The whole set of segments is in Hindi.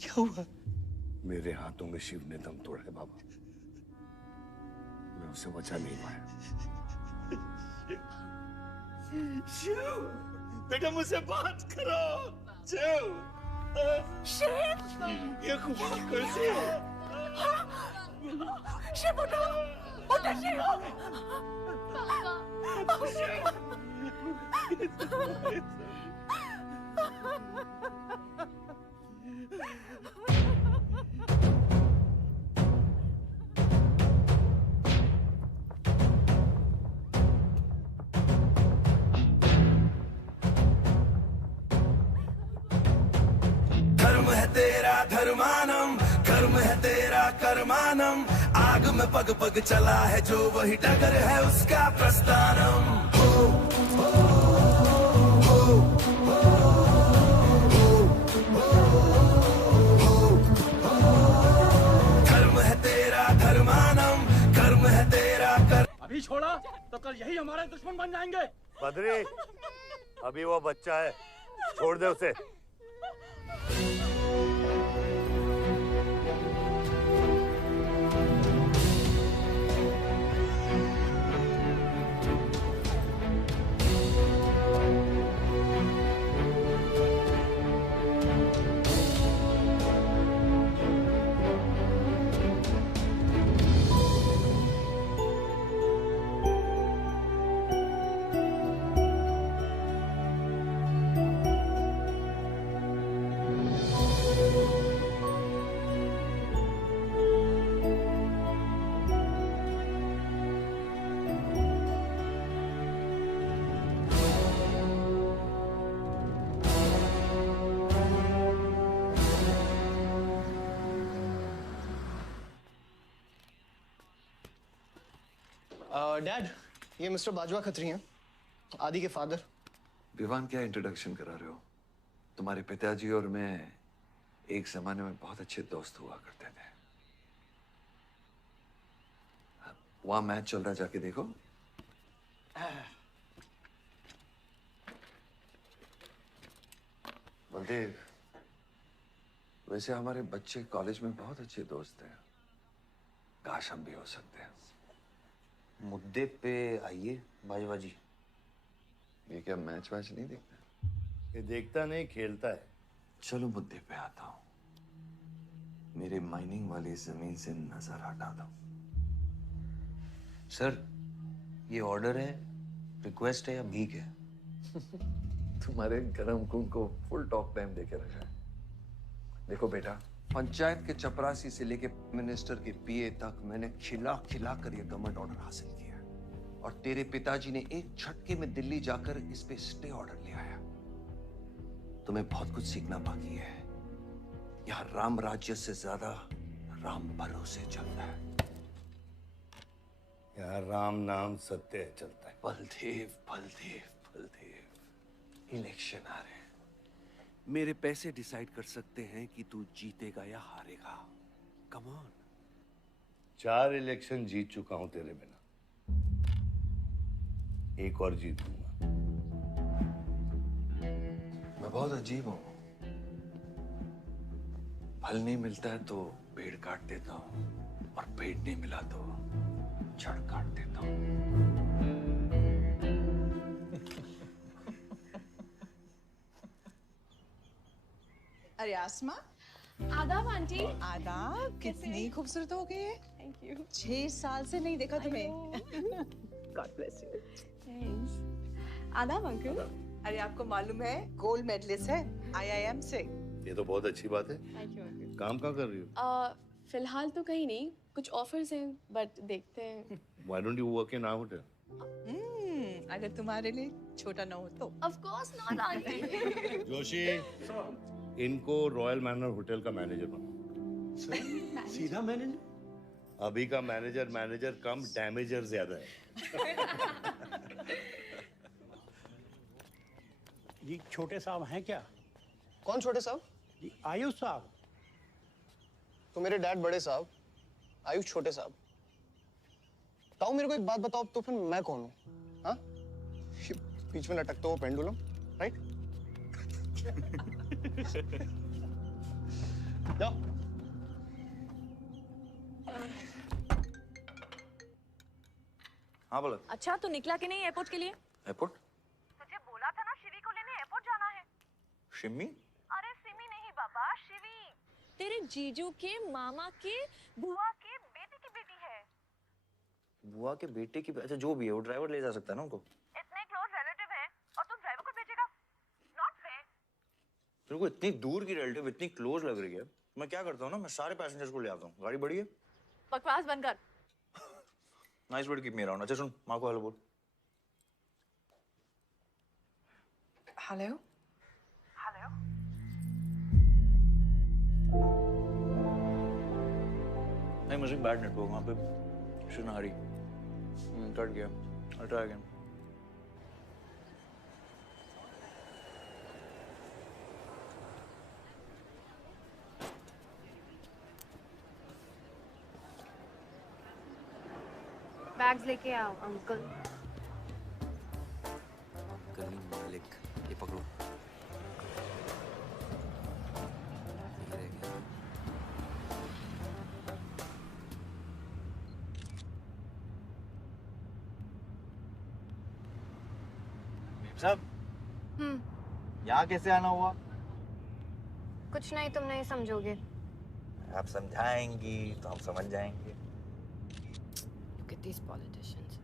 क्या हुआ? मेरे हाथों में शिव ने दम तोड़ा है बाबा। मैं उसे बचा नहीं पाया। शिव, बेटा मुझसे बात करो। शिव, ये हुआ कैसे? शिव उठो, उठो शिव। धर्म है तेरा धर्मानम, कर्म है तेरा कर्मानम। आग में पग पग चला है जो, वही डगर है उसका प्रस्थानम। हो, हो, हो, हो, धर्म है तेरा धर्मानम, कर्म है तेरा कर्म। अभी छोड़ा तो कल यही हमारे दुश्मन बन जाएंगे। बद्री, अभी वो बच्चा है, छोड़ दे उसे। डैड, ये मिस्टर बाजवा खत्री हैं, आदि के फादर। विवान, क्या इंट्रोडक्शन करा रहे हो? तुम्हारे पिताजी और मैं एक जमाने में बहुत अच्छे दोस्त हुआ करते थे। वहां मैच चल रहा, जाके देखो। बलदेव, वैसे हमारे बच्चे कॉलेज में बहुत अच्छे दोस्त हैं। काश हम भी हो सकते हैं। मुद्दे पे आइए बाजवा जी। ये क्या मैच वैच नहीं देखता? ये देखता नहीं, खेलता है। चलो मुद्दे पे आता हूं। मेरे माइनिंग वाली जमीन से नजर हटा दो। सर, ये ऑर्डर है, रिक्वेस्ट है या भीख है? तुम्हारे गरम खून को फुल टॉक टाइम देके रखा है। देखो बेटा, पंचायत के चपरासी से लेके मिनिस्टर के पीए तक मैंने खिला खिला कर ये गवर्नमेंट ऑर्डर हासिल किया है। और तेरे पिताजी ने एक झटके में दिल्ली जाकर इस पे स्टे ऑर्डर ले आया। तुम्हें बहुत कुछ सीखना बाकी है। यहाँ राम राज्य से ज्यादा राम भरोसे चलता है। यहाँ राम नाम सत्य चलता है। बलदेव, बलदेव, बलदेव, इलेक्शन आ रहे हैं। मेरे पैसे डिसाइड कर सकते हैं कि तू जीतेगा या हारेगा। Come on. 4 इलेक्शन जीत चुका हूं तेरे बिना, एक और जीतूंगा। मैं बहुत अजीब हूं। फल नहीं मिलता है तो पेड़ काट देता हूं, और पेड़ नहीं मिला तो जड़ काट देता हूं। अरे आसमा, आदाब आंटी। आदाब, कितनी खूबसूरत हो गई है। Thank you. 6 साल से नहीं देखा तुम्हें। God bless you. थैंक्स। आदाब अंकल। अरे आपको मालूम है गोल्ड मेडलिस्ट है IIM से। ये तो बहुत अच्छी बात है। Thank you uncle. काम क्या कर रही हो? फिलहाल तो कहीं नहीं, कुछ ऑफर्स हैं बट देखते हैं। Why don't you work in our hotel? अगर तुम्हारे लिए छोटा ना हो तो। Of course not aunty. Joshi, इनको रॉयल मैनर होटल का मैनेजर बनाओ। सीधा मैनेजर? अभी का मैनेजर कम, डैमेजर ज्यादा है। जी छोटे साहब हैं क्या? कौन छोटे साहब? जी आयुष साहब। तो मेरे डैड बड़े साहब, आयुष छोटे साहब। ताऊ मेरे को एक बात बताओ, तो फिर मैं कौन हूँ? हाँ? बीच में लटकता हुआ पेंडुलम, राइट? जाओ। हाँ बोलो। अच्छा तो निकला कि नहीं एयरपोर्ट के लिए? एयरपोर्ट? तुझे बोला था ना शिवी को लेने एयरपोर्ट जाना है। शिमी? अरे सिमी नहीं बाबा, शिवी तेरे जीजू के मामा के बुआ के बेटे की बेटी है। बुआ के बेटे की? अच्छा जो भी है, वो ड्राइवर ले जा सकता है ना उनको? इतने क्लोज रिलेटिव हैं और तुम ड्राइवर को भेजेगा? Not fair. तेरे को इतनी दूर की रिलेटिव इतनी क्लोज लग रही है, मैं क्या करता हूँ ना, मैं सारे पैसेंजर्स को ले आता हूँ। गाड़ी बड़ी है। बकवास बंद कर। Nice word, keep me around. अच्छा सुन, माँ को हेलो बोल। हेलो। हेलो। नहीं मुझे बैड नेटवर्क वहाँ पे। शुना हरी कट गया। I'll try again. बैग्स लेके आओ अंकल। गली मालिक, ये पकड़ो। ये रह गया। सब यहाँ कैसे आना हुआ? कुछ नहीं, तुम नहीं समझोगे। आप समझाएंगी तो हम समझ जाएंगे। Look at these politicians.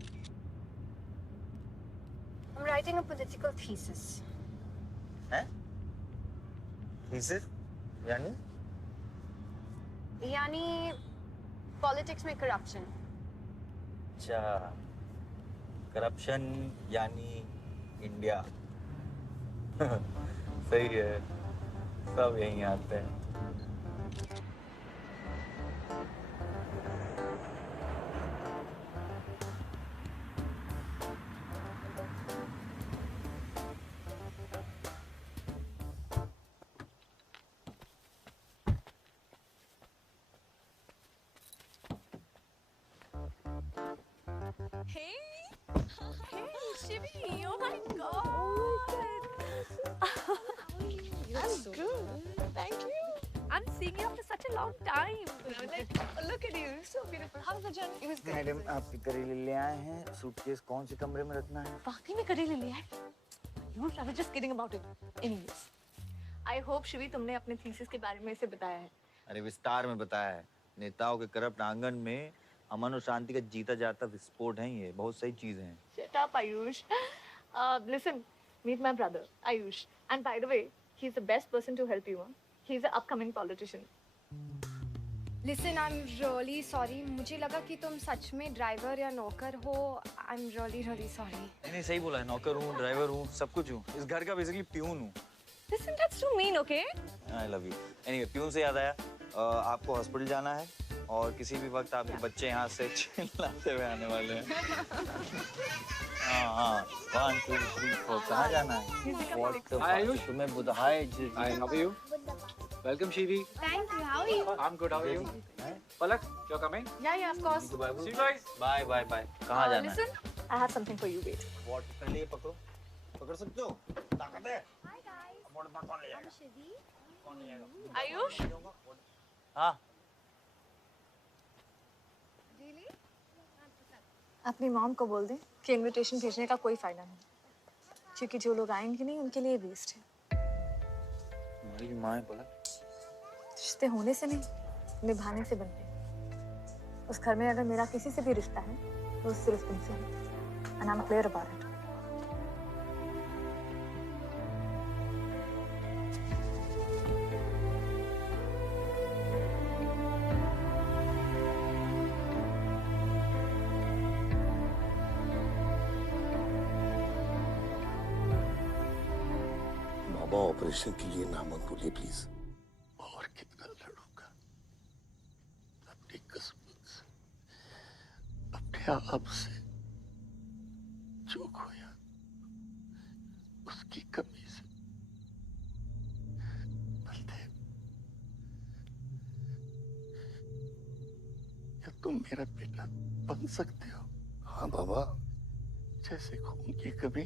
I'm writing a political thesis. हैं? थीसिस? यानी? यानी पॉलिटिक्स में करप्शन। अच्छा, करप्शन यानी इंडिया। सही है, सब यहीं आते हैं। Shivi, oh my God! I'm good. Thank you. I'm seeing you after such a long time. Like, look at you, so beautiful. How was the journey? It was good. Madam, आप करेले ले आए हैं। सूटकेस कौन से कमरे में रखना है? वाकई में करेले लिया है? I was just kidding about it. Anyways, I hope Shivi तुमने अपने थीसिस के बारे में इसे बताया है। अरे विस्तार में बताया है। नेताओं के करप्ट आंगन में अमन और शांति का जीता जाता विस्फोट है ये। बहुत सही चीजें हैं। Shut up, Ayush. Listen, meet my brother, Ayush. And by the way, he's the best person to help you. Huh? He's an upcoming politician. Listen, I'm really sorry. मुझे लगा कि तुम सच में ड्राइवर या नौकर हो। I'm really sorry. नहीं सही बोला है। नौकर हूँ, ड्राइवर हूँ, सब कुछ हूँ। इस घर का बेसिकली प्यून हूँ। Listen, that's too mean, okay? I love you. Anyway, peon से याद आया, आपको हॉस्पिटल जाना है और किसी भी वक्त आपके बच्चे यहाँ से चिल्लाते हुए आने वाले हैं। हाँ 1 2 3 4 कहाँ जाना है? आयुष, तुम्हें बुधाई। Hi, how are you? Welcome, Shivi. Thank you. How are you? I'm good. How are you? Palak, you're coming? Yeah, of course. See you guys. Bye bye bye. कहाँ जाना है? Listen, I have something for you. Wait. What पहले ये पकड़ो। पकड़ सकते हो? ताकत है? Hi guys. वॉट में कौन ले जाएगा? I'm Shivi. कौन ले जाएगा? Ayush? हाँ। Really? अपनी मॉम को बोल दे कि इनविटेशन भेजने का कोई फायदा नहीं, क्योंकि जो लोग आएंगे नहीं उनके लिए वेस्ट है। हमारी माँ है पलक। रिश्ते होने से नहीं, निभाने से बनते हैं। उस घर में अगर मेरा किसी से भी रिश्ता है तो सिर्फ तुमसे है। And I'm clear about it. Baba operation के लिए ना मत बोलिए प्लीज। और कितना लड़ूंगा अपनी किस्मत से, अपने आप से। जो खोया उसकी कमी से। बलदेव, क्या तुम मेरा बेटा बन सकते हो? हाँ बाबा। जैसे खून की कमी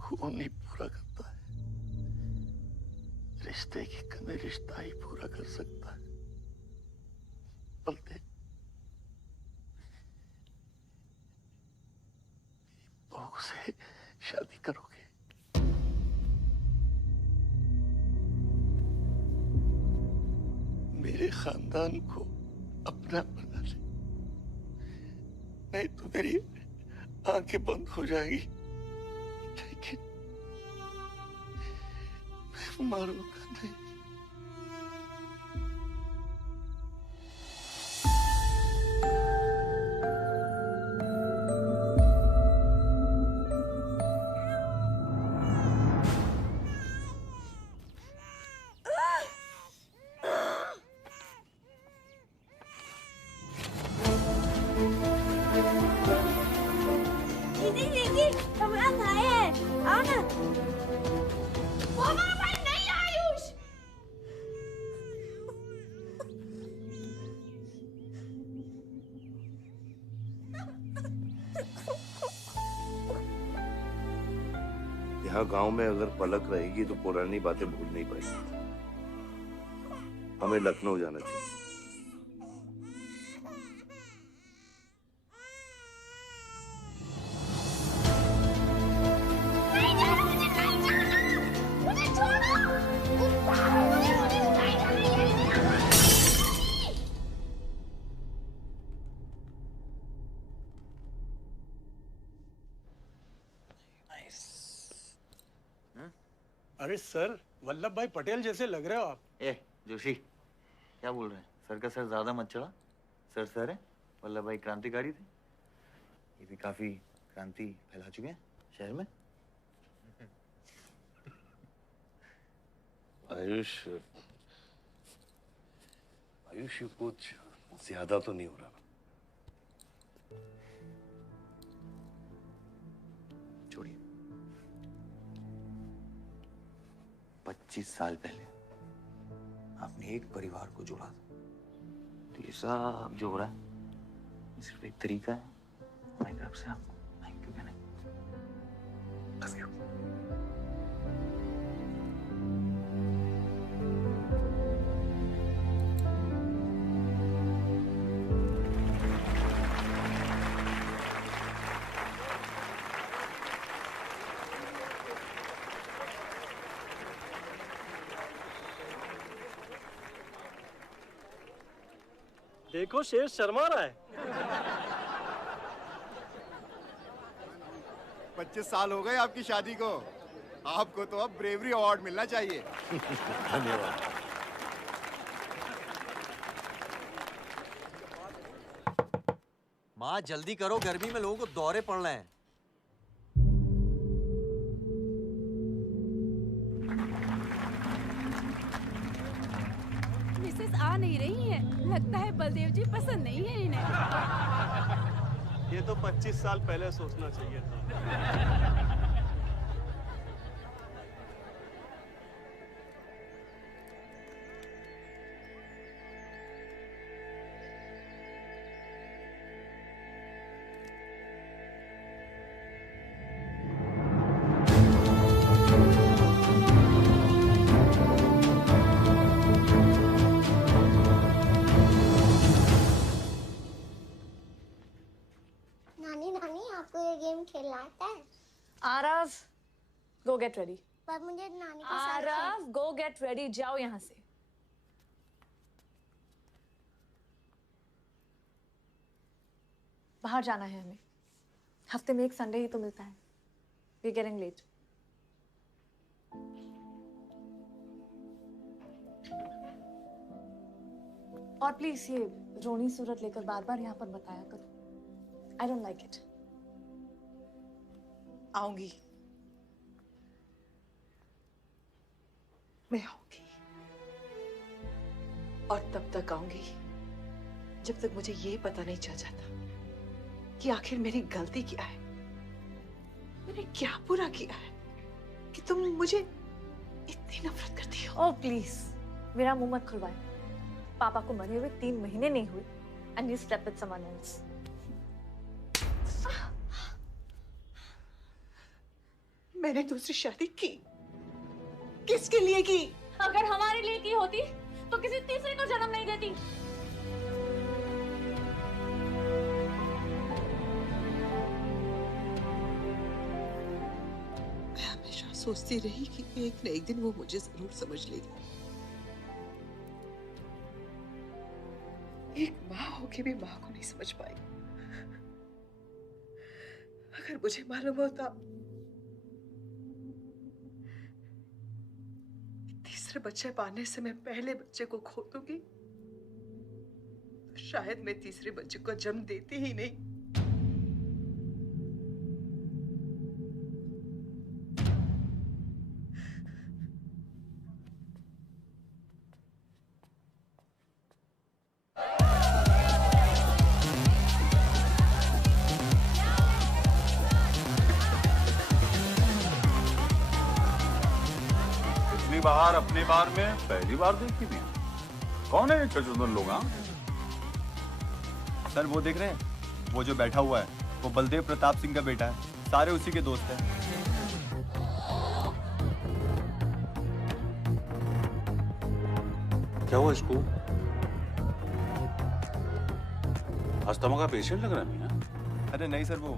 खून नहीं पूरा करता है, रिश्ते की कमी रिश्ता ही पूरा कर सकता है। बलदेव, बहू से शादी करोगे? मेरे खानदान को अपना बना ले, नहीं तो मेरी आंखें बंद हो जाएगी। लेकिन मैं मारूंगा नहीं। यहाँ गांव में अगर पलक रहेगी तो पुरानी बातें भूल नहीं पाएगी। हमें लखनऊ जाना चाहिए। अरे सर, वल्लभ भाई पटेल जैसे लग रहे हो आप। ए जोशी, क्या बोल रहे हैं? सर का सर ज्यादा मत चढ़ा। सर सर है, वल्लभ भाई क्रांतिकारी थे। ये भी काफी क्रांति फैला चुके हैं शहर में। आयुष, आयुष कुछ ज्यादा तो नहीं हो रहा? छोड़िए। 25 साल पहले आपने एक परिवार को जोड़ा था, तो ये सब जो हो रहा है ये सिर्फ एक तरीका है हमारी तरफ से आपको थैंक यू कहने। Love you. देखो शेर शर्मा रहा है। 25 साल हो गए आपकी शादी को। आपको तो अब ब्रेवरी अवार्ड मिलना चाहिए। धन्यवाद। माँ जल्दी करो, गर्मी में लोगों को दौरे पड़ रहे हैं। मिसेस आ नहीं रही है, लगता है बलदेव जी पसंद नहीं है इन्हें। ये तो 25 साल पहले सोचना चाहिए था। खेलना आता है? Aarav, go get ready. पर मुझे नानी के साथ आरव, go get ready. जाओ यहाँ से। बाहर जाना है हमें। हफ्ते में एक संडे ही तो मिलता है। We're getting late. और प्लीज ये रोनी सूरत लेकर बार-बार यहाँ पर बताया करो। I don't like it. आऊंगी, मैं आऊंगी, और तब तक आऊंगी जब तक मुझे ये पता नहीं चल जाता कि आखिर मेरी गलती क्या है। मैंने क्या बुरा किया है कि तुम मुझे इतनी नफरत करती हो? ओह प्लीज, मेरा मुंह मत खुलवाए। पापा को मरे हुए 3 महीने नहीं हुए and you slept with someone else. मैंने दूसरी शादी की, किसके लिए की? अगर हमारे लिए की होती तो किसी तीसरे को जन्म नहीं देती। मैं हमेशा सोचती रही कि एक न एक दिन वो मुझे जरूर समझ लेगी। एक माँ होके भी माँ को नहीं समझ पाई। अगर मुझे मालूम होता तीसरे बच्चे पाने से मैं पहले बच्चे को खो दूंगी तो शायद मैं तीसरे बच्चे को जन्म देती ही नहीं। बाहर अपने बार में पहली बार देखी भी। कौन है ये चचुंदर लोग? हाँ सर वो देख रहे हैं, वो जो बैठा हुआ है वो बलदेव प्रताप सिंह का बेटा है, सारे उसी के दोस्त हैं। क्या हुआ इसको? अस्थमा का पेशेंट लग रहा है ना? अरे नहीं सर, वो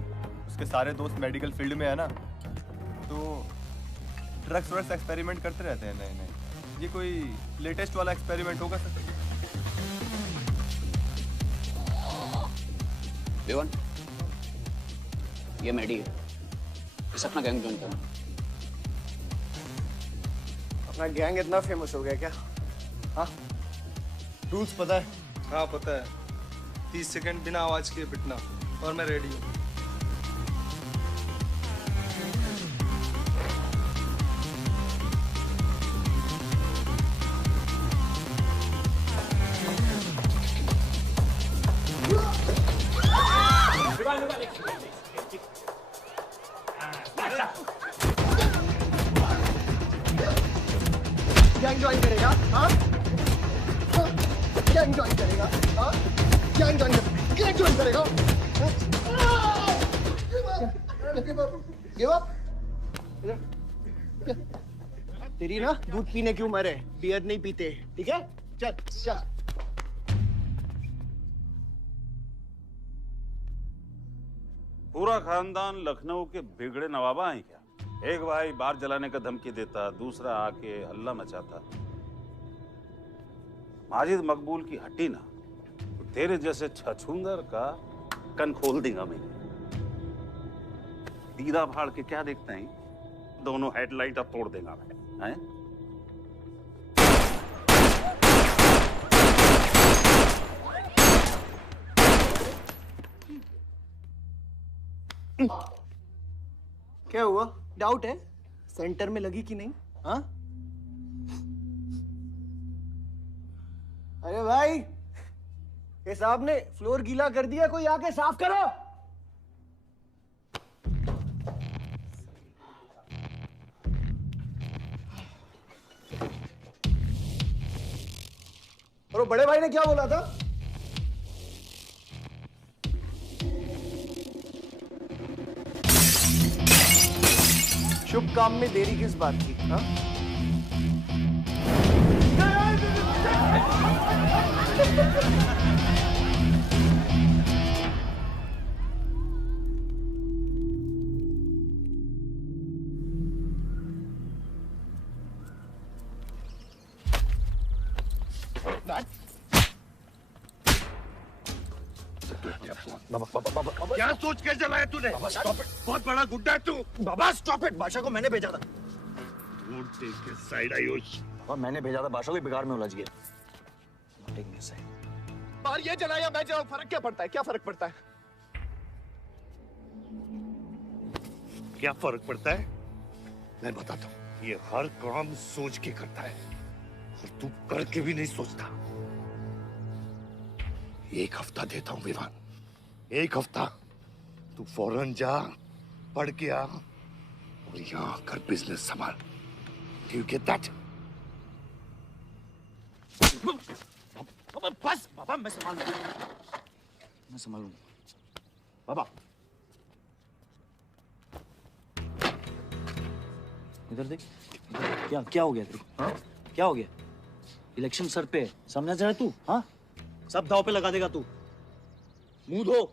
उसके सारे दोस्त मेडिकल फील्ड में है ना, तो ड्रग्स एक्सपेरिमेंट करते रहते हैं नए नए। ये कोई लेटेस्ट वाला एक्सपेरिमेंट होगा सर? देवन, ये मैडी है, इस अपना गैंग ज्वाइन करना। अपना गैंग इतना फेमस हो गया क्या? हाँ, रूल्स पता है? हाँ पता है। 30 सेकंड बिना आवाज के पिटना, और मैं रेडी हूँ। गैंग ज्वाइन करेगा? हाँ? गैंग ज्वाइन करेगा? हाँ? गैंग ज्वाइन करेगा? Give up? तेरी ना दूध पीने की उम्र है, बियर नहीं पीते, ठीक है? चल चल। पूरा खानदान लखनऊ के बिगड़े नवाबा हैं क्या? एक भाई बार जलाने का धमकी देता, दूसरा आके हल्ला मचाता। माजिद मकबूल की हट्टी ना तो तेरे जैसे छछूंदर का कन खोल देगा मैं। दीदा भाड़ के क्या देखते हैं? दोनों हेडलाइट अब तोड़ देगा मैं। हैं? क्या हुआ? डाउट है सेंटर में लगी कि नहीं? हाँ? अरे भाई, ये साहब ने फ्लोर गीला कर दिया, कोई आके साफ करो। और बड़े भाई ने क्या बोला था? शुभ काम में देरी किस बात की? हाँ? बाबा क्या सोच के जलाया तूने? बहुत बड़ा गुड्डा है तू। बाबा स्टॉप इट, बादशाह को मैंने भेजा था। साइड आयुष, और मैंने भेजा था, बादशाह को बिगाड़ में उलझ गया। बाहर ये जलाया मैं जलाऊं, फर्क क्या पड़ता है? क्या फर्क पड़ता है? क्या फर्क पड़ता है? मैं बताता हूँ। ये हर काम सोच के करता है और तू करके भी नहीं सोचता। एक हफ्ता देता हूँ विवान, एक हफ्ता। तू फौरन जा, पढ़ के आ और यहाँ कर बिजनेस संभाल। Do you get that? बस बाबा, मैं संभालूंगा। बाबा इधर देख, क्या क्या हो गया तेरे? हाँ? क्या हो गया? इलेक्शन सर पे समझा जा रहा है तू? हाँ, सब दाव पे लगा देगा तू। मुंह धो,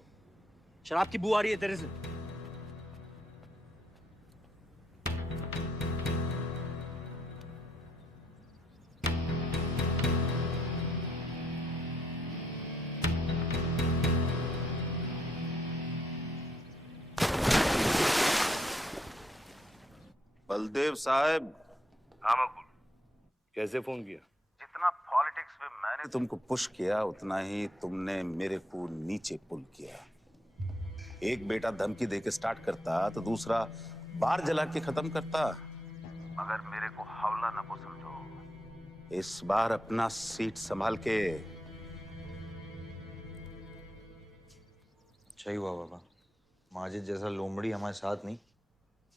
शराब की बू आ रही है तेरे से। बलदेव साहब। हाँ मकबूल, कैसे फोन किया? जितना पॉलिटिक्स में मैंने तुमको पुश किया उतना ही तुमने मेरे को नीचे पुल किया। एक बेटा धमकी देके स्टार्ट करता तो दूसरा बार जला के खत्म करता। मगर मेरे को हवला न को समझो। इस बार अपना सीट संभाल के। अच्छा ही हुआ बाबा, माजिद जैसा लोमड़ी हमारे साथ नहीं,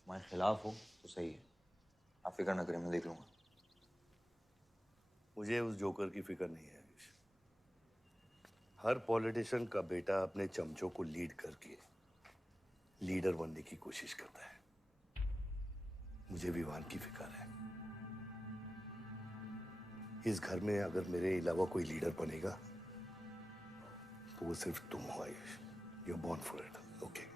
हमारे खिलाफ हो तो सही है। आप फिक्र ना करें, मैं देख लूंगा। मुझे उस जोकर की फिक्र नहीं है। हर पॉलिटिशियन का बेटा अपने चमचों को लीड करके लीडर बनने की कोशिश करता है। मुझे विवान की फिक्र है। इस घर में अगर मेरे अलावा कोई लीडर बनेगा तो वो सिर्फ तुम हो Ayush. You are born for it, okay?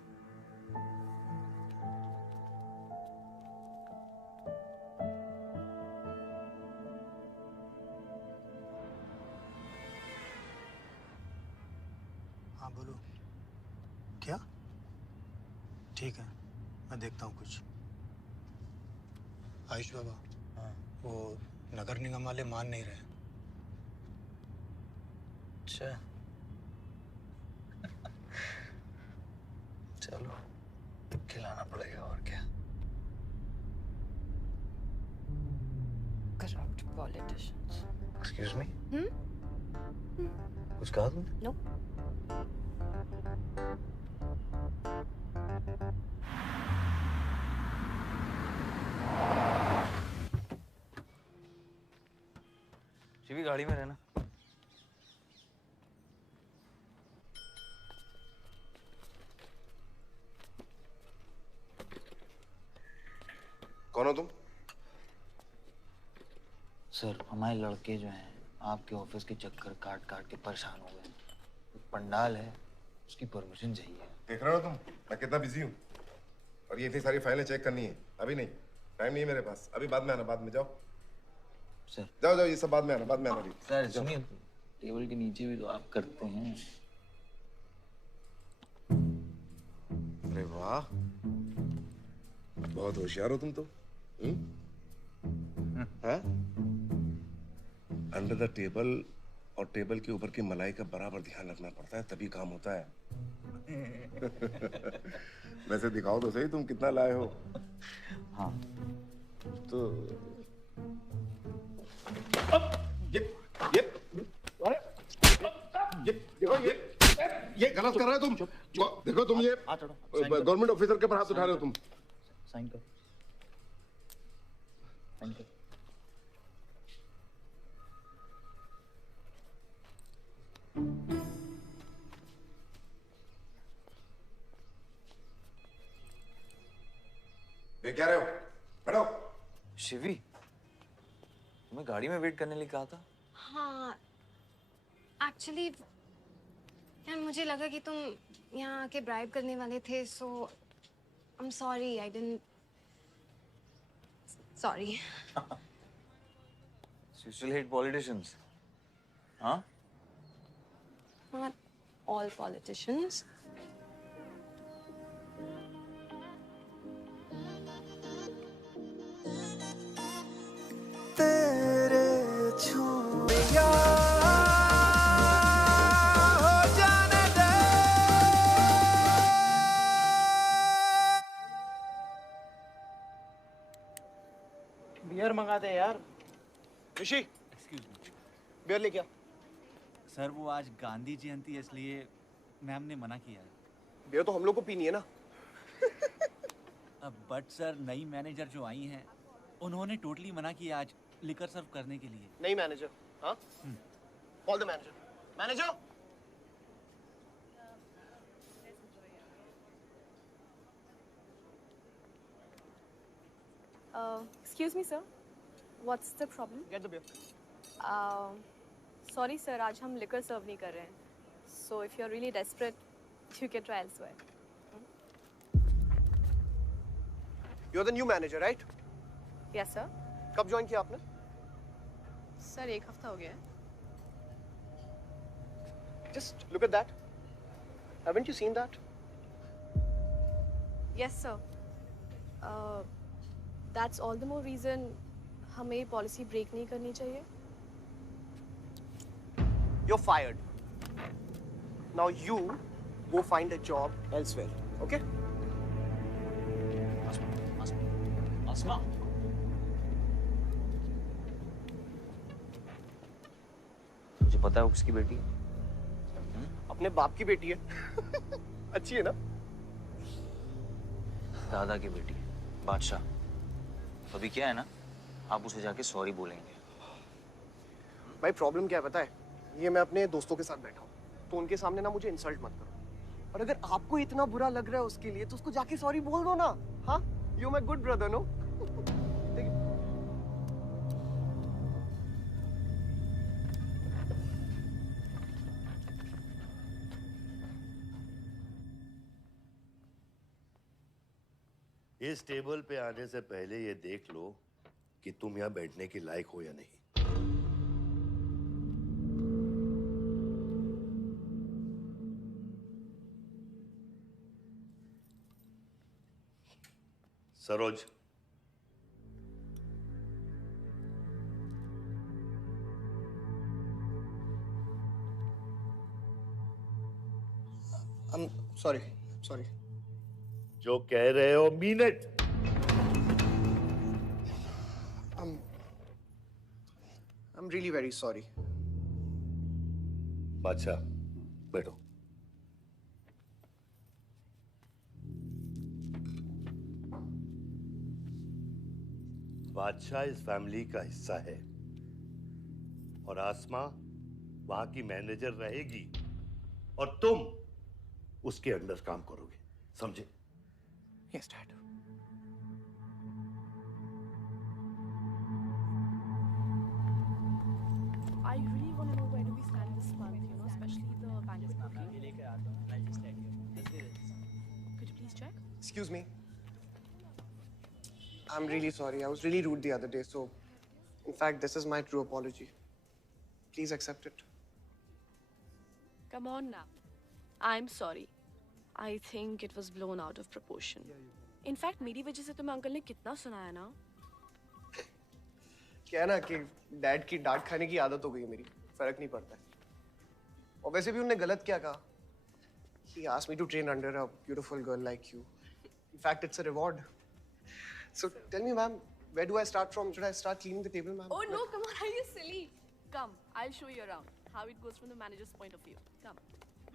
हाँ बोलो। क्या? ठीक है, मैं देखता हूँ कुछ। आयुष बाबा, हाँ, वो नगर निगम वाले मान नहीं रहे। अच्छा, चलो खिलाना पड़ेगा और क्या। Corrupt politicians. Excuse me, Hmm? कुछ कहा तुमने? No. शिवी गाड़ी में रहना। कौन हो तुम? सर, हमारे लड़के जो हैं आपके ऑफिस के चक्कर काट काट के परेशान हो गए। एक पंडाल है, उसकी परमिशन चाहिए। देख रहे हो तुम मैं कितना बिजी हूँ, और ये इतनी सारी फाइलें चेक करनी है। अभी नहीं, टाइम नहीं है मेरे पास। अभी बाद में आना, बाद में। जाओ सर, जाओ जाओ, ये सब बाद में आना, बाद में आना। अभी सर सुनिए, टेबल के नीचे भी तो आप करते हैं। अरे वाह, बहुत होशियार हो तुम तो। हाँ? अंडर द टेबल और टेबल के ऊपर की मलाई का बराबर ध्यान रखना पड़ता है, तभी काम होता है। वैसे दिखाओ तो सही तुम कितना लाए हो। हाँ तो ये गलत कर रहे हो तुम। देखो तुम ये गवर्नमेंट ऑफिसर के ऊपर हाथ उठा रहे हो तुम। साइन कर, साइन कर। देख क्या रहे हो? बैठो। शिवी, तुम्हें गाड़ी में वेट करने लिए कहा था। हाँ, एक्चुअली यार मुझे लगा कि तुम यहाँ आके ब्राइब करने वाले थे, so I am sorry, I didn't, sorry. You still hate politicians, huh? Not all politicians. तेरे छूया हो जाने दे। बियर मंगा दे यार। ऋषि, एक्सक्यूज मी बियर लेके आ। सर, वो आज गांधी जयंती है इसलिए मैम ने मना किया है। बियर तो हम लोग को पीनी है ना। बट सर, नई मैनेजर जो आई हैं उन्होंने टोटली मना किया आज लिकर सर्व करने के लिए। नहीं मैनेजर, हाँ? Call the manager. Manager, Excuse me, sir. What's the problem? Get the beer. Sorry sir, आज हम liquor serve नहीं कर रहे हैं. So if you're really desperate, you can try elsewhere. You're the new manager, right? Yes sir. कब ज्वाइन किया आपने? सर 1 हफ्ता हो गया है. Just look at that. Haven't you seen that? Yes sir. That's all the more reason हमें policy break नहीं करनी चाहिए. You're fired. Now you go find a job elsewhere, okay? आसमा. मुझे पता है वो किसकी बेटी है. अपने बाप की बेटी है. अच्छी है ना? दादा की बेटी है, बादशाह. तो अभी क्या है ना, आप उसे जाके सॉरी बोलेंगे. भाई प्रॉब्लम क्या है पता है? ये मैं अपने दोस्तों के साथ बैठा हूँ, तो उनके सामने ना मुझे इंसल्ट मत करो. और अगर आपको इतना बुरा लग रहा है उसके लिए, तो उसको जाके सॉरी बोल दो ना. हाँ? You my good brother, no? इस टेबल पे आने से पहले ये देख लो कि तुम यहाँ बैठने के लायक हो या नहीं. Saroj, I'm sorry. जो कह रहे हो mean it. I'm really very sorry. बादशाह, बैठो. बादशाह इस फैमिली का हिस्सा है और आसमा वहां की मैनेजर रहेगी और तुम उसके अंडर काम करोगे. समझे? Yes, Dad. I really want to know where do we stand this month, you know, especially the bank's booking. Could you please check? Excuse me. I'm really sorry. I was really rude the other day, so in fact, this is my true apology. Please accept it. Come on now. I'm sorry. I think it was blown out of proportion. In fact, मेरी वजह से तुम्हें अंकल ने कितना सुनाया ना? क्या है ना कि डैड की डांट खाने की आदत हो गई है मेरी. फर्क नहीं पड़ता है. और वैसे भी उन्होंने गलत क्या कहा? He asked me to train under a beautiful girl like you. In fact, it's a reward. So tell me, ma'am, where do I start from? Should I start cleaning the table, ma'am? Oh no, come on, are you silly? Come, I'll show you around how it goes from the manager's point of view. Come.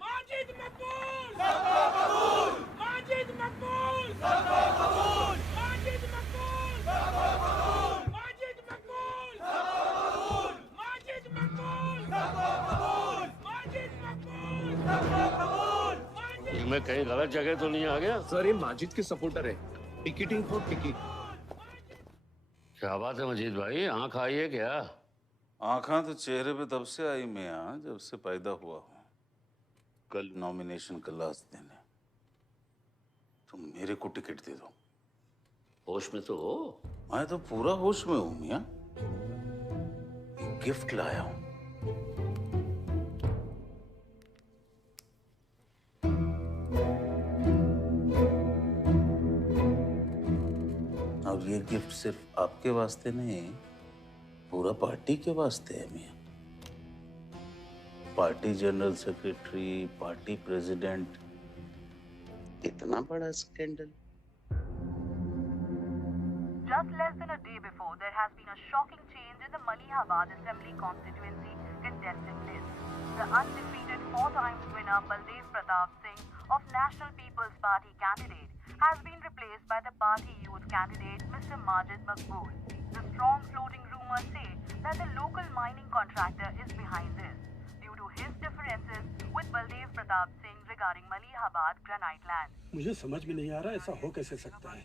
Majid मकबूल! सबको कबूल! माजिद मकबूल! सबको कबूल! माजिद मकबूल! सबको कबूल! माजिद मकबूल! सबको कबूल! माजिद मकबूल! सबको कबूल! माजिद मकबूल! सबको कबूल! मैं कहीं गलत जगह तो नहीं आ गया? सर ये माजिद के सपोर्टर है. Ticketing for ticket. क्या बात है मजीद भाई, आंख आई है क्या? आंखें तो चेहरे पे तब से आई मियां जब से पैदा हुआ हूं. कल नॉमिनेशन का लास्ट दिन है, तुम मेरे को टिकट दे दो. होश में तो हो? मैं तो पूरा होश में हूं मियां. गिफ्ट लाया हूं. और ये गिफ्ट सिर्फ आपके वास्ते नहीं, पूरा पार्टी के वास्ते है मियां. Party general secretary, party president, इतना बड़ा scandal. Just less than a day before, there has been a shocking change in the Malihabad Assembly constituency contestant list. The undefeated 4 times winner Baldev Pratap Singh of National People's Party candidate has been replaced by the party youth candidate Mr. Majid Maqbool. The strong floating rumors say that the local mining contractor is behind this, due to his differences with Baldev Pratap Singh regarding Malihabad granite land. मुझे समझ में नहीं आ रहा ऐसा हो कैसे सकता है.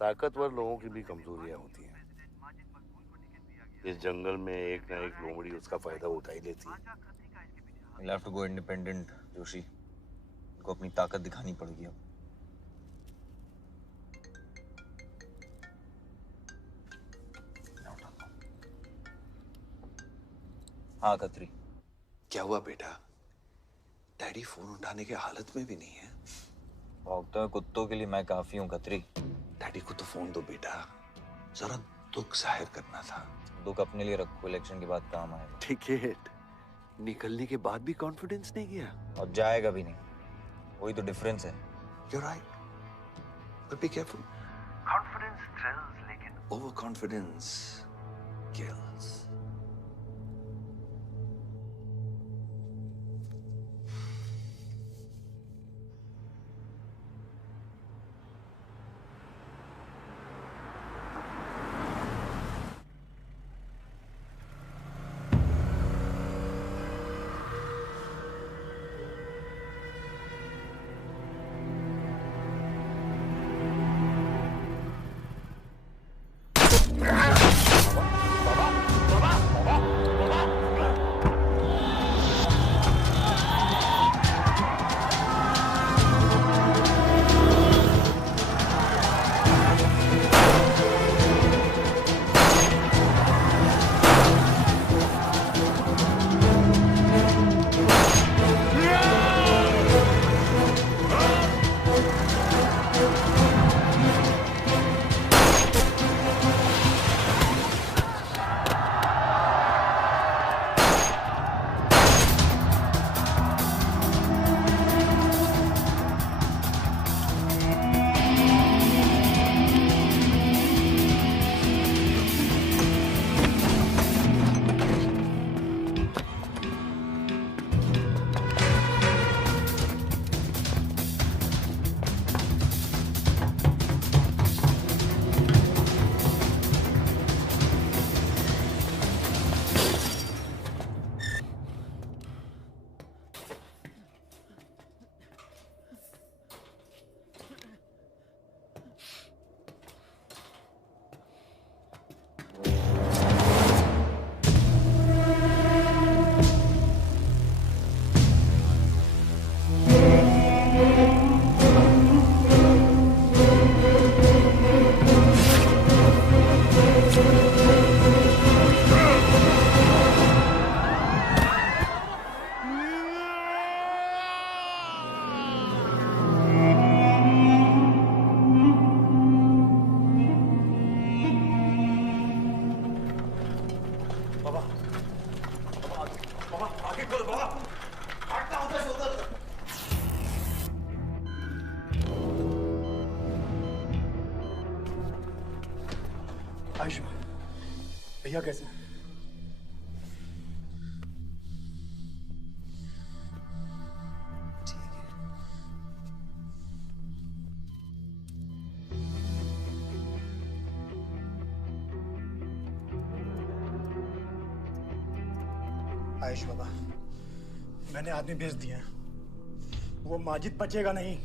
ताकतवर लोगों की भी कमजोरियां होती हैं. इस जंगल में एक ना एक लोमड़ी उसका फायदा उठा ही लेती है। You'll have to go independent, Joshi. उनको अपनी ताकत दिखानी पड़ेगी अब। हाँ खत्री। क्या हुआ बेटा? डैडी फोन उठाने की हालत में भी नहीं है। भौंकते हुए कुत्तों के लिए मैं काफी हूँ खत्री। डैडी को तो फोन दो बेटा, जरा दुख जाहिर करना था। दुख अपने लिए रखो, इलेक्शन के बाद काम आएगा। टिकट निकलने के बाद भी कॉन्फिडेंस नहीं गया और जाएगा भी नहीं, वही तो डिफरेंस है। You're right, but be careful. Confidence thrills, लेकिन overconfidence kills. आयुष, भैया कैसे हैं? आयुष बाबा, मैंने आदमी भेज दिए हैं। वो माजिद बचेगा नहीं।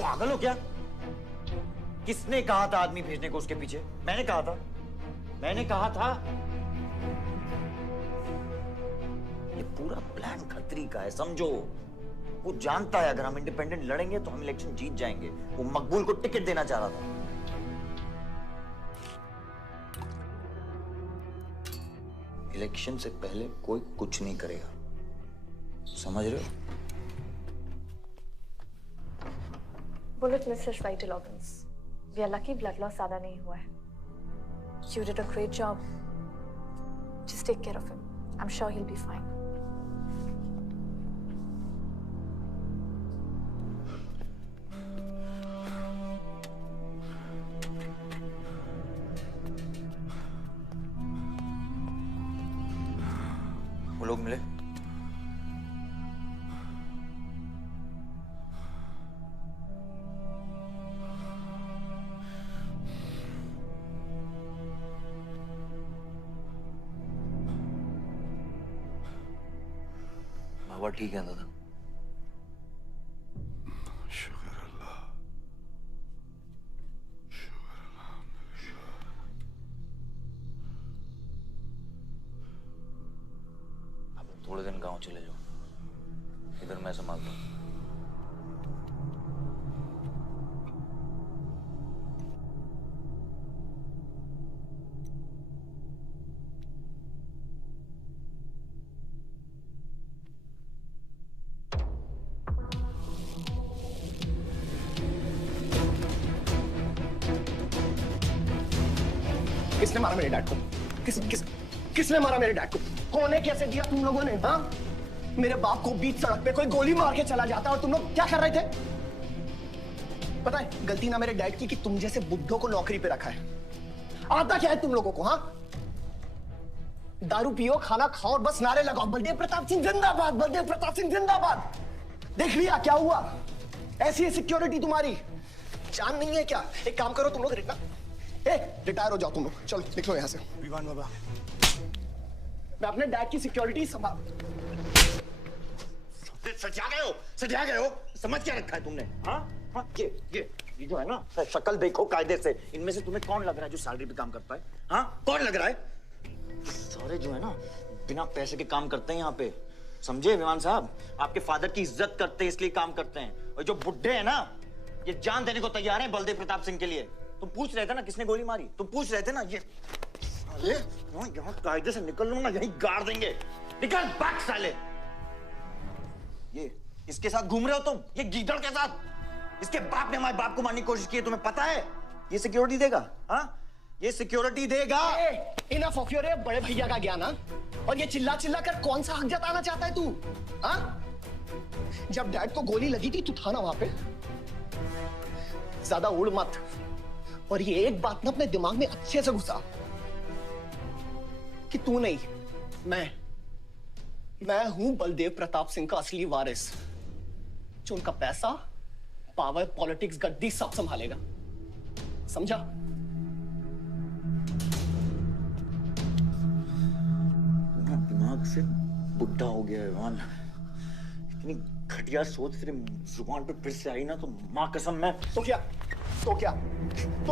पागल हो क्या? किसने कहा था आदमी भेजने को उसके पीछे? मैंने कहा था। ये पूरा प्लान खत्री का है, समझो। वो जानता है अगर हम इंडिपेंडेंट लड़ेंगे तो हम इलेक्शन जीत जाएंगे। वो मकबूल को टिकट देना चाह रहा था। इलेक्शन से पहले कोई कुछ नहीं करेगा, समझ रहे हो? Bullet misses vital organs. We are lucky blood loss ज़्यादा नहीं हुआ है. You did a great job. Just take care of him. I'm sure he'll be fine. वो लोग मिले? बाबा ठीक है दादा? शुक्र अल्लाह, शुक्र अल्लाह। चले जाओ, इधर मैं संभालता हूँ। किसने मारा मेरे डैड को? किसने मारा मेरे डैड को? कौन है? कैसे दिया तुम लोगों ने? हाँ, मेरे बाप को बीच सड़क पे कोई गोली मार के चला जाता और तुम लोग क्या कर रहे थे? पता है गलती ना मेरे डैड की कि तुम जैसे बुड्ढों को नौकरी पे रखा है। आता क्या है तुम लोगों को? हाँ, दारू पियो, खाना खाओ और बस नारे लगाओ, बलदेव प्रताप सिंह जिंदाबाद, बलदेव प्रताप सिंह जिंदाबाद। देख लिया क्या हुआ? ऐसी है सिक्योरिटी तुम्हारी। जान नहीं है क्या? एक काम करो तुम लोग, रिटायर हो जाओ तुम लोग, चलो निकलो यहाँ से। विवान बाबा, मैं अपने डैड की सिक्योरिटी संभाल। सजा गए हो, समझ क्या रखा है तुमने? हाँ, ये जो है ना, शक्ल देखो कायदे से, इनमें से तुम्हें कौन लग रहा है जो सैलरी पे काम करता है? हाँ, कौन लग रहा है? सारे जो है ना बिना पैसे के काम करते हैं यहाँ पे, समझे विमान साहब? आपके फादर की इज्जत करते हैं इसलिए काम करते हैं, और जो बुड्ढे हैं ना ये जान देने को तैयार हैं बलदेव प्रताप सिंह के लिए। तुम पूछ रहे थे ना किसने गोली मारी? तुम पूछ रहे थे ना? ये साले यहाँ कायदे से निकल लो ना, यहीं गाड़ देंगे। निकल बैक साले। ये इसके साथ घूम रहे हो तुम, ये गीदड़ के साथ। इसके बाप ने हमारे बाप को मारने की कोशिश की है, तुम्हें पता है? ये सिक्योरिटी देगा? हाँ, ये सिक्योरिटी देगा। इनफ ऑफ योर बड़े भैया का ज्ञान। और ये चिल्ला चिल्ला कर कौन सा हक जताना चाहता है तू? हाँ, जब डैड को गोली लगी थी तू था ना वहां पे? ज्यादा उड़ मत, और ये एक बात ना अपने दिमाग में अच्छे से घुसा कि तू नहीं, मैं हूं बलदेव प्रताप सिंह का असली वारिस, जो उनका पैसा, पावर, पॉलिटिक्स, गद्दी सब संभालेगा। समझा? दिमाग से बुढ़ा हो गया है मान। इतनी घटिया सोच तेरे जुबान पे फिर से आई ना तो माँ कसम मैं। तो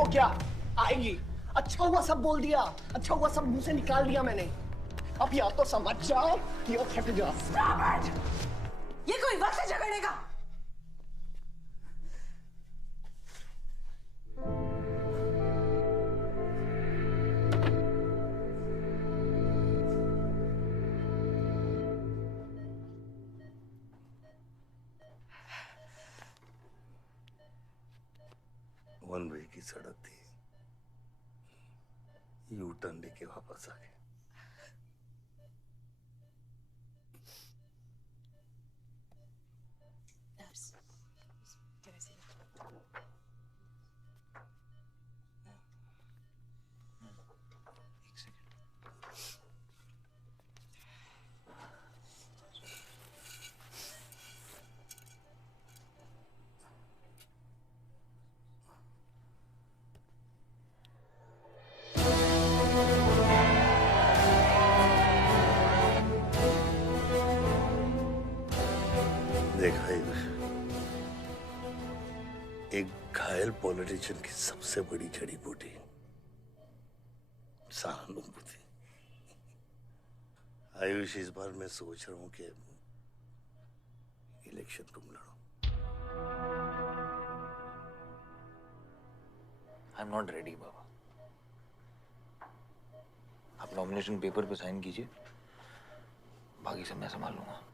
क्या आएगी? अच्छा हुआ सब बोल दिया, अच्छा हुआ सब मुंह से निकाल दिया मैंने। अब या तो समझ जाओ या फट जाओ। ये कोई वक्त है झगड़ने का? वन वे की सड़क थी, यू टर्न लेके वापस आ गए। देखा एक घायल पॉलिटिशियन की सबसे बड़ी जड़ी बूटी सहानुभूति। आयुष, इस बार मैं सोच रहा हूं कि इलेक्शन तुम लड़ो। आई एम नॉट रेडी बाबा। आप नॉमिनेशन पेपर पे साइन कीजिए, बाकी सब मैं संभाल लूंगा।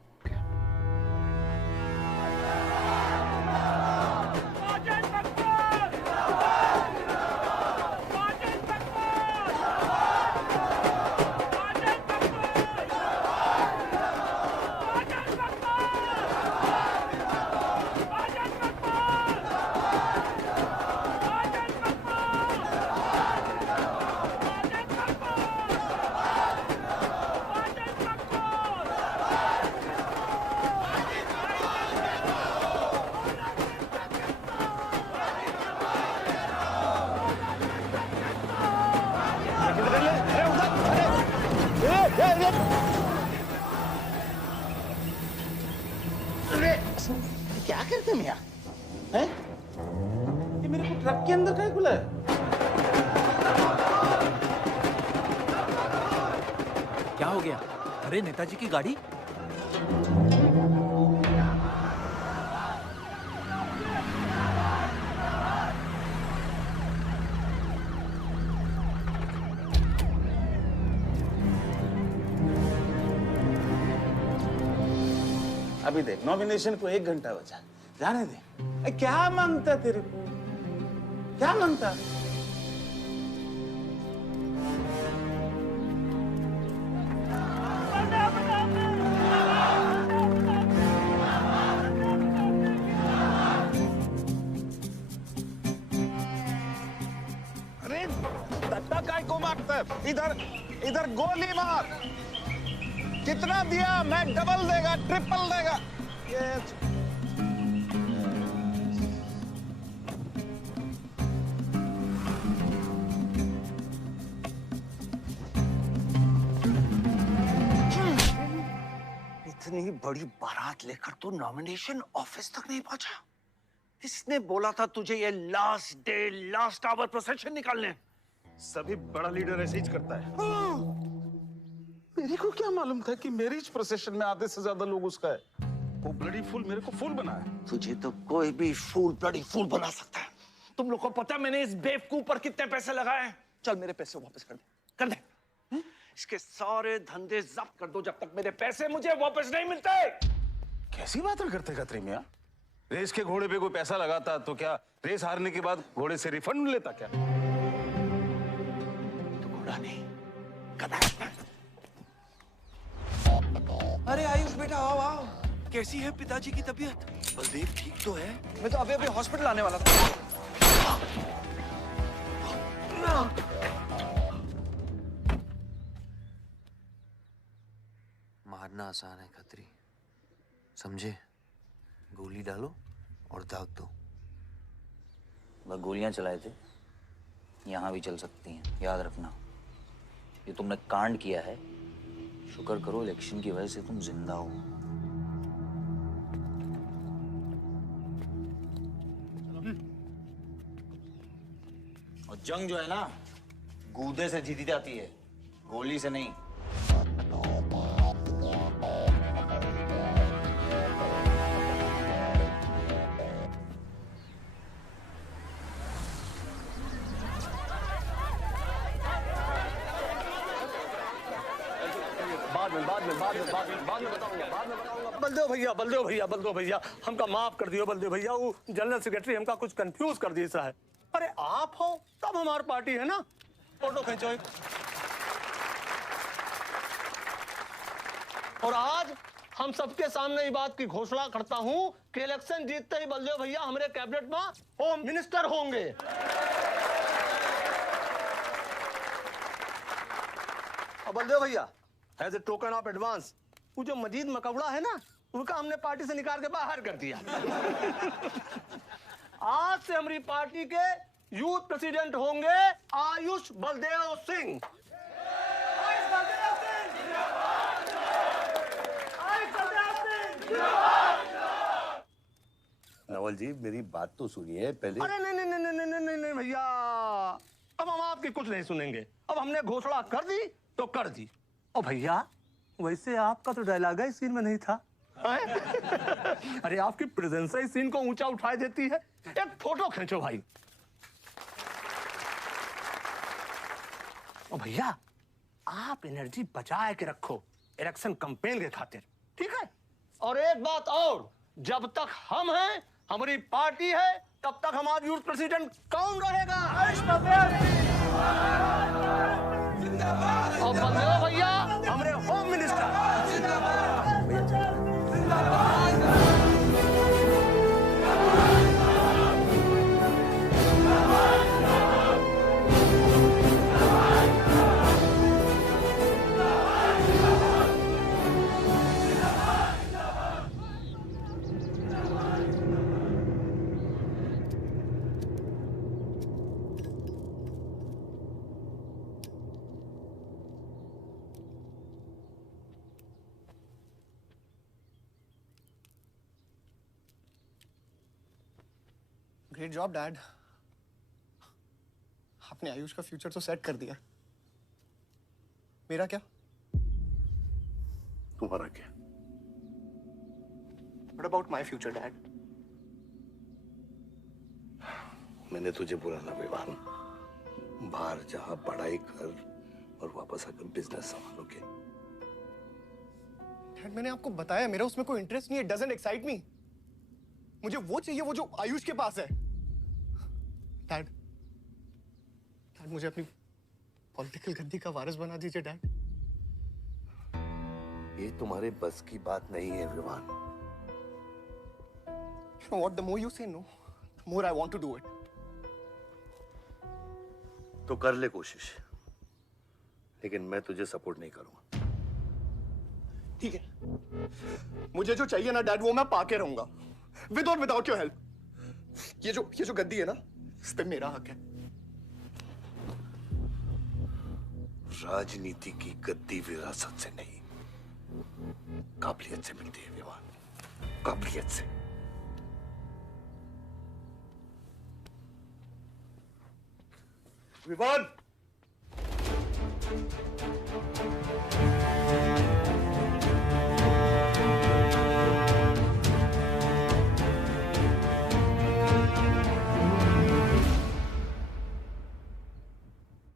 क्या करते मियां? हैं? ये मेरे को ट्रक के अंदर क्या खुला है? क्या हो गया? अरे नेताजी की गाड़ी? अभी देख, नॉमिनेशन को 1 घंटा बचा, जाने दे। क्या मांगता तेरे को, क्या मांगता? अरे धक्का काय को मारता है? इधर इधर गोली मार। कितना दिया? मैं डबल देगा, ट्रिपल देगा। ये इतनी बड़ी बारात लेकर तू नॉमिनेशन ऑफिस तक नहीं पहुंचा। किसने बोला था तुझे ये last day last hour procession निकालने? सभी बड़ा लीडर ऐसे ही करता है। मेरे को क्या मालूम था कि मैरिज प्रोसेशन में आधे से ज्यादा लोग उसका है। वो ब्लडी फूल मेरे को फूल बनाया। तुझे तो कोई भी फूल ब्लडी फूल बना सकता है। तुम लोग को पता है मैंने इस बेवकूफ पर कितने पैसे लगाए? चल मेरे पैसे वापस कर दे, कर दे। इसके सारे धंधे जब्त कर दो जब तक मेरे पैसे मुझे वापस नहीं मिलते। कैसी बातें करते खतरे मियां? रेस के घोड़े पे कोई पैसा लगाता तो क्या रेस हारने के बाद घोड़े से रिफंड लेता क्या? तो घोड़ा नहीं, अरे आयुष बेटा आओ आओ। कैसी है पिताजी की तबीयत? बलदेव ठीक तो है? मैं तो अभी हॉस्पिटल आने वाला था। मारना आसान है खत्री, समझे? गोली डालो और दाग दो। वह गोलियां चलाए थे, यहां भी चल सकती हैं, याद रखना। ये तुमने कांड किया है, शुक्र करो इलेक्शन की वजह से तुम जिंदा हो। और जंग जो है ना, गूदे से जीती जाती है, गोली से नहीं। बलदेव भैया हमका माफ कर दियो। बलदेव भैया वो जनरल सेक्रेटरी हमका कुछ कंफ्यूज कर दिया है। अरे आप हो तब हमारी पार्टी है ना। फोटो खींचो एक। और आज हम सबके सामने ये बात की घोषणा करता हूं कि इलेक्शन जीतते ही बलदेव भैया हमारे कैबिनेट में होम मिनिस्टर होंगे। और बलदेव भैया as a token of advance वो जो मजीद मकबड़ा है ना, उनका हमने पार्टी से निकाल के बाहर कर दिया। आज से हमारी पार्टी के यूथ प्रेसिडेंट होंगे आयुष बलदेव सिंह। नवल जी मेरी बात तो सुनिए पहले। अरे नहीं भैया, अब हम आपकी कुछ नहीं सुनेंगे। अब हमने घोषणा कर दी तो कर दी। और भैया वैसे आपका तो डायलॉग इस सीन में नहीं था। अरे आपकी प्रेजेंस इस सीन को ऊंचा उठाई देती है। एक फोटो खींचो भाई। और भैया आप एनर्जी बचा के रखो इलेक्शन कैंपेन के खातिर, ठीक है? और एक बात और, जब तक हम हैं, हमारी पार्टी है, तब तक हमारा यूथ प्रेसिडेंट कौन रहेगा? और बलदेव भैया हमारे home minister. Great job dad. आपने आयुष का फ्यूचर तो सेट कर दिया। मेरा क्या? तुम्हारा क्या? What about my future, Dad? मैंने तुझे बोला ना विवान, बाहर जहां पढ़ाई कर और वापस आकर बिजनेस संभालोगे। डैड, मैंने आपको बताया मेरा उसमें कोई इंटरेस्ट नहीं है। Doesn't excite me. मुझे वो चाहिए वो जो आयुष के पास है। डैड, मुझे अपनी पॉलिटिकल गद्दी का वारिस बना दीजिए डैड। ये तुम्हारे बस की बात नहीं है Vivaan. You know what? The more you say no, the more I want to do it. तो कर ले कोशिश, लेकिन मैं तुझे सपोर्ट नहीं करूंगा। ठीक है, मुझे जो चाहिए ना डैड वो मैं पाके रहूंगा, विद और विदाउट योर हेल्प। ये जो गद्दी है ना, इस पे मेरा हक है। राजनीति की गद्दी विरासत से नहीं, काबिलियत से मिलती है विवान, काबिलियत से। विवान,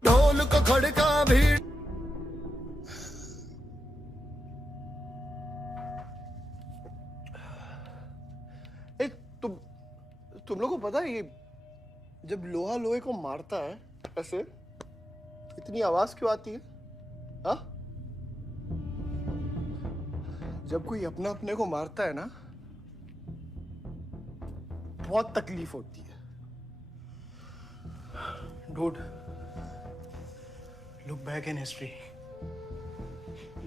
ढोल को खड़का भीड़। तुम लोगों को पता है ये जब लोहा लोहे को मारता है ऐसे इतनी आवाज क्यों आती है? हाँ? जब कोई अपना अपने को मारता है ना, बहुत तकलीफ होती है। Dude, look back in history.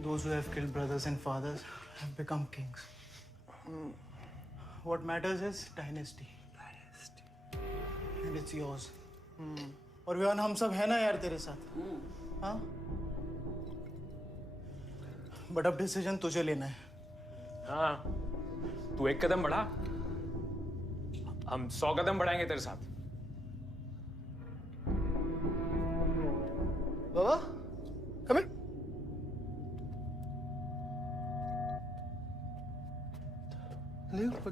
Those who have killed brothers and fathers have become kings. What matters is dynasty. And it's yours. और विवान, हम सब है ना यार तेरे साथ। हाँ? बट अब डिसीजन तुझे लेना है। हाँ, तू एक कदम बढ़ा, हम 100 कदम बढ़ाएंगे तेरे साथ। बाबा, come here.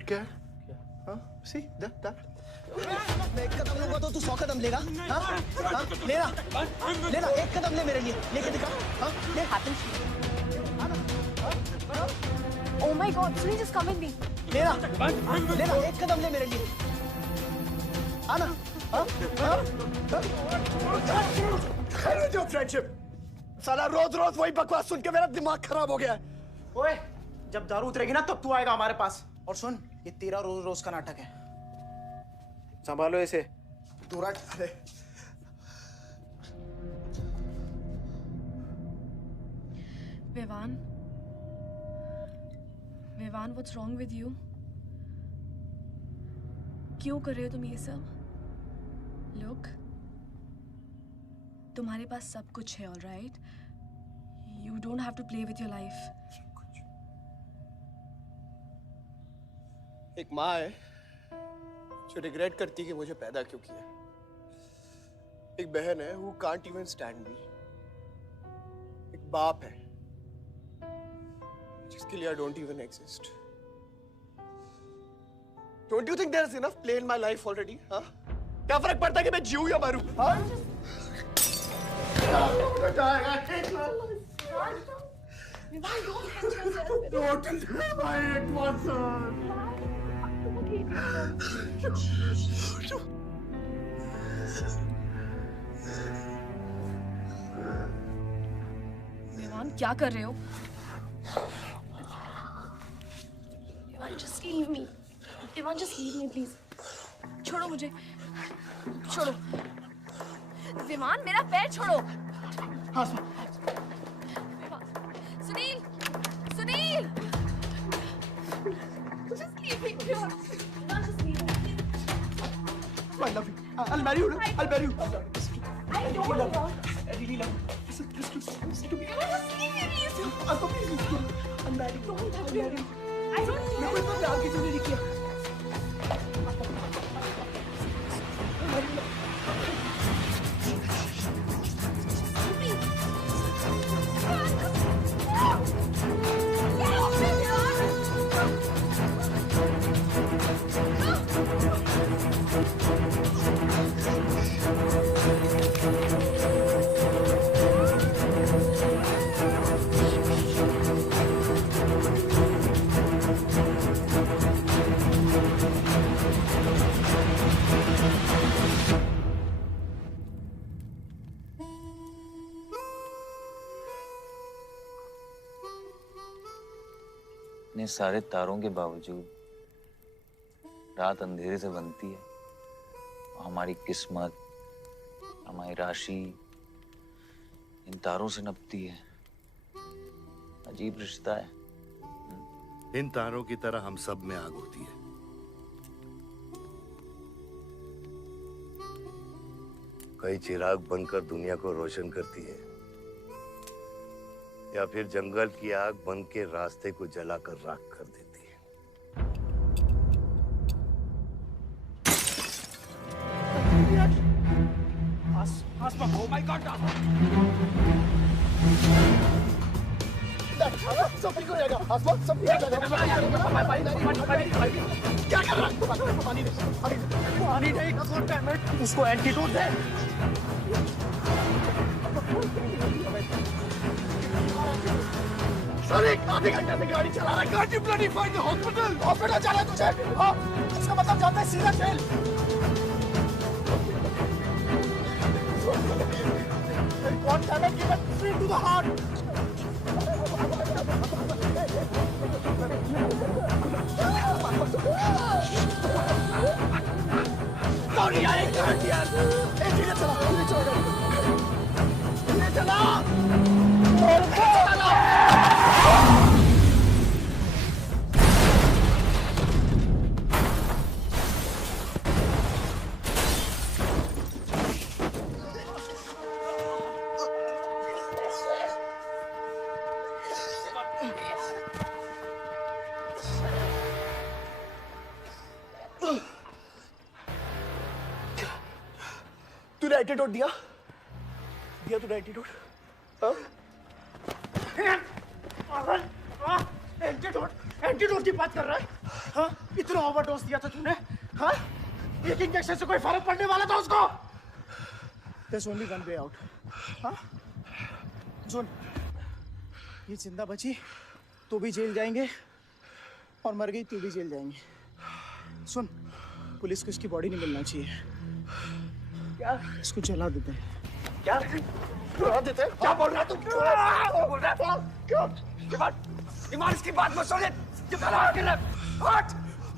क्या? हाँ? See that? मैं एक कदम लूंगा तो तू 100 कदम लेगा? हाँ? हाँ? लेना, एक कदम ले मेरे लिए, लेके दिखा। हाँ? ले। Oh my God, Sunil, just come with me. लेना, एक कदम ले मेरे लिए। आना, हाँ? जो फ्रेंडशिप, साला रोज वही बकवास सुन के मेरा दिमाग खराब हो गया है। ओए, जब दारू उतरेगी ना तब तू आएगा हमारे पास। और सुन, ये तेरा रोज का नाटक है, संभालो इसे। दूरा अरे Vivaan, what's wrong with you? क्यों कर रहे हो तुम ये सब? Look, तुम्हारे पास सब कुछ है, all right? You don't have to play with your life. एक माँ है जो रिग्रेट करती है कि मुझे पैदा क्यों किया। एक बहन है who can't even stand me. एक बाप है जिसके लिए I don't even exist. Don't you think there is enough play in my life already? हाँ? क्या फर्क पड़ता है कि मैं जीऊँ या मरूँ? हाँ? Don't leave my Watson. Vivaan, क्या कर रहे हो? Vivaan, just leave me. Vivaan, just leave me, please. छोड़ो मुझे, छोड़ो। विवान, मेरा पैर छोड़ो। हाँ, Sunil, Sunil, just leave me, Vivaan, just leave me. I love you. I'll marry you. I'll marry you. I don't want. I really love you. Listen to me. Just leave me, please. Please listen to me. I'll marry you. Don't touch me. I'll marry you. I don't मेरे को इतना प्यार किसी ने नहीं किया। इतने सारे तारों के बावजूद रात अंधेरे से बनती है। हमारी किस्मत, हमारी राशि इन तारों से नपती है। अजीब रिश्ता है। इन तारों की तरह हम सब में आग होती है। कई चिराग बनकर दुनिया को रोशन करती है, या फिर जंगल की आग बन के रास्ते को जलाकर राख कर देती है। Oh my God! सब ठीक हो जाएगा। आसमान सब ठीक हो जाएगा। क्या कर रहा है? पानी नहीं। उसको एंटीडोट दे। सर एक आधे घंटे से गाड़ी चला रहा है। Can't you bloody find the hospital? Hospital जाना है तुझे? हाँ, इसका मतलब जाता है सीधा jail. One damage given straight to the heart. Sorry, I can't hear. Hey, धीरे चला, धीरे चला। तूने एंटीडोट दिया तूने एंटीडोट? एंटीडोट की बात कर रहा है? हाँ? इतना ओवरडोज दिया था तूने? हाँ? एक इंजेक्शन से कोई फर्क पड़ने वाला था उसको? There's only one way out. हाँ? सुन, ये जिंदा बची तो भी जेल जाएंगे और मर गई तो भी जेल जाएंगे। सुन, पुलिस को इसकी बॉडी नहीं मिलना चाहिए। क्या? इसको जला देते हैं। क्या? जला देते हैं? क्या बोल रहा है तू? क्या बोल रहा है? क्यों? ईमान इसकी बात मत सुन।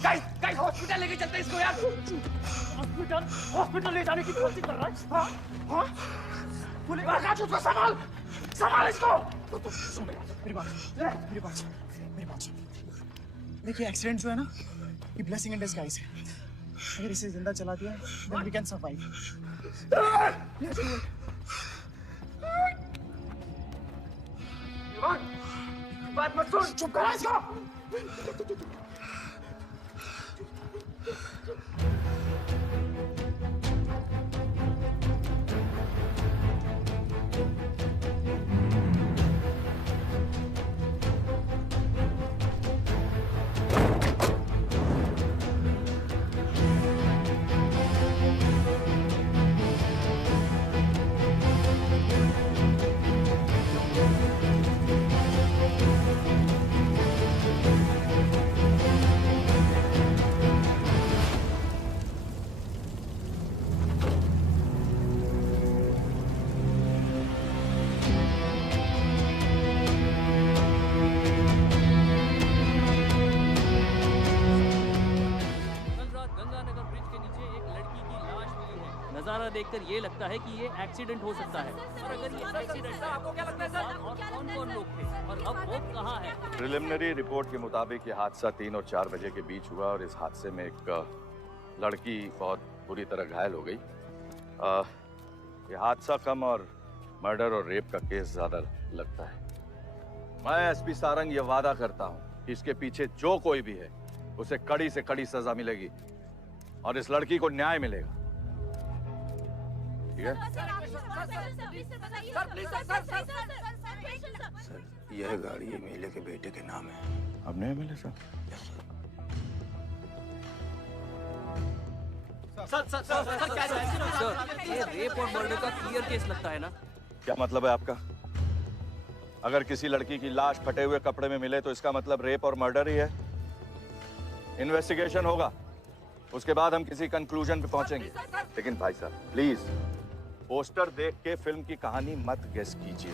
गाइस हॉस्पिटल लेके चलते हैं इसको यार। हॉस्पिटल ले जाने की कोशिश कर रहा है? हाँ? हाँ? पुलिस का उसको संभाल इसको। मेरी बात सुन। देखिए एक्सीडेंट जो है ना, ये ब्लेसिंग इन डिस्गाइज है। अगर इसे जिंदा चला दिया, then we can survive. बात मत सुन। चुप करा इसको। नजारा देखकर ये लगता है कि ये एक्सीडेंट हो सकता है। और अगर ये एक्सीडेंट है, आपको क्या लगता है सर? और कौन-कौन लोग थे और अब वो कहाँ है? प्रिलिमिनरी रिपोर्ट के मुताबिक ये हादसा 3 और 4 बजे के बीच हुआ और इस हादसे में एक लड़की बहुत बुरी तरह घायल हो गई। ये हादसा कम और मर्डर और रेप का केस ज्यादा लगता है। मैं एसपी सारंग ये वादा करता हूँ कि इसके पीछे जो कोई भी है उसे कड़ी से कड़ी सजा मिलेगी और इस लड़की को न्याय मिलेगा। ठीक है? सर, यह गाड़ी एमएलए के बेटे के नाम है। आपने एमएलए साहब? सर ये रेप और मर्डर का क्लियर केस लगता है ना? क्या मतलब है आपका? अगर किसी लड़की की लाश फटे हुए कपड़े में मिले तो इसका मतलब रेप और मर्डर ही है। इन्वेस्टिगेशन होगा, उसके बाद हम किसी कंक्लूजन पे पहुंचेंगे। लेकिन भाई साहब प्लीज पोस्टर देख के फिल्म की कहानी मत गेस कीजिए।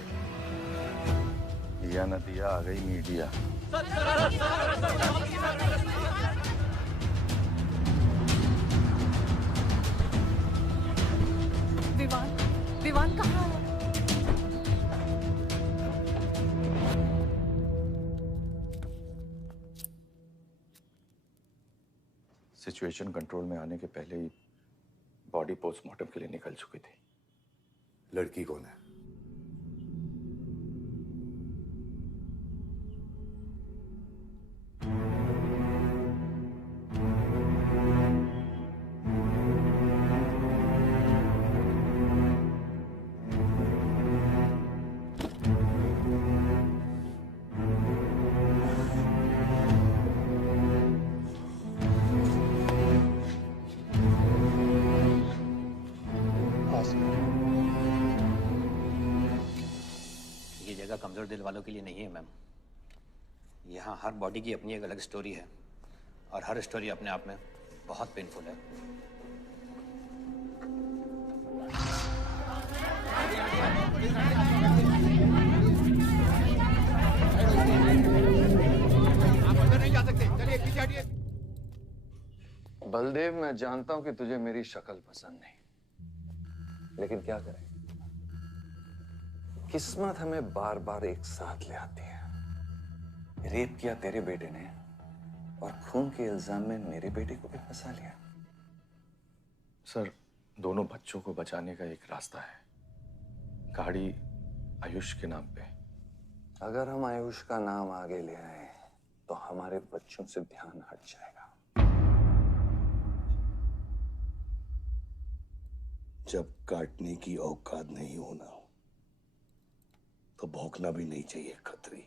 दिया न दिया, आ गई मीडिया। विवान, विवान कहाँ है? सिचुएशन कंट्रोल में आने के पहले ही बॉडी पोस्टमार्टम के लिए निकल चुकी थी। लड़की कौन है? ये जगह कमजोर दिल वालों के लिए नहीं है मैम। यहाँ हर बॉडी की अपनी एक अलग स्टोरी है और हर स्टोरी अपने आप में बहुत पेनफुल है। आप अंदर नहीं जा सकते, चलिए पीछे हटिए। बलदेव, मैं जानता हूं कि तुझे मेरी शक्ल पसंद नहीं, लेकिन क्या करें, किस्मत हमें बार बार एक साथ ले आती है। रेप किया तेरे बेटे ने और खून के इल्जाम में मेरे बेटे को भी फंसा लिया। सर, दोनों बच्चों को बचाने का एक रास्ता है, गाड़ी आयुष के नाम पे। अगर हम आयुष का नाम आगे ले आए तो हमारे बच्चों से ध्यान हट जाएगा। जब काटने की औकात नहीं होना तो भौंकना भी नहीं चाहिए खतरी।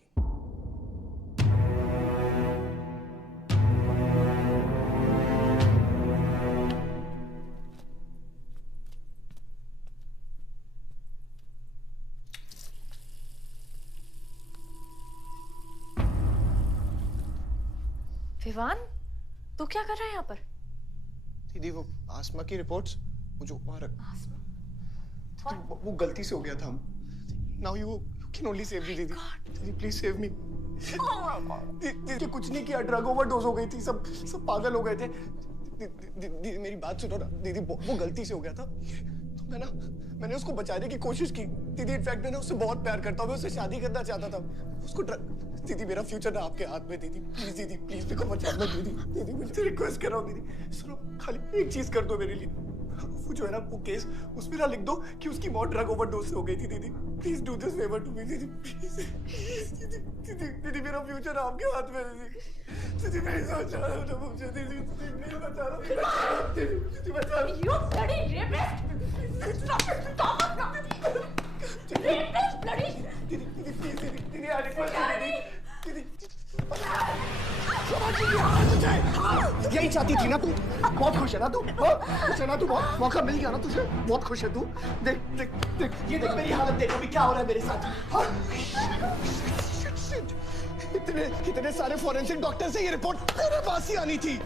विवान, तू क्या कर रहा है यहाँ पर? दीदी वो आसमा की रिपोर्ट्स, वो जो वहाँ रख, वो गलती से हो गया था। Now you can only save me, दीदी। दीदी please save me। दीदी कुछ नहीं किया, ड्रग ओवरडोज हो गई थी, सब पागल हो गए थे। दीदी मेरी बात सुनो ना, दीदी वो गलती से हो गया था। तो मैंने उसको बचाने की कोशिश की। दीदी इनफैक्ट मैंने उससे बहुत प्यार करता हूँ, मैं उससे शादी करना चाहता था। उसको दीदी मेरा फ्यूचर ना आपके हाथ में। दीदी प्लीज मेरे को बचा लो। दीदी मुझे रिक्वेस्ट कर रहा हूँ दीदी, सुनो खाली एक चीज कर दो मेरे लिए। वो जो है ना वो केस, उसमें ना लिख दो कि उसकी मौत ड्रग ओवरडोज से हो गई थी। दीदी please do this favour to me. दीदी प्लीज, दीदी मेरा फ्यूचर आपके हाथ में। दीदी मेरी सोच रहा हूँ ना मुझे। दीदी प्लीज बचा लो। दीदी बचा लो। You bloody rapist! Stop it! Stop it! Rapist, bloody! दीदी प्लीज, दीदी आ रिक्वेस्ट दीदी। यही चाहती थी ना तू? बहुत खुश है ना तू? खुश है ना तू? बहुत मौका मिल गया ना तुझे? बहुत खुश है तू? देख देख देख, ये देख मेरी हालत, देख अभी क्या हो रहा है मेरे साथ। इतने सारे फॉरेंसिक डॉक्टर से ये रिपोर्ट तेरे पास ही आनी थी।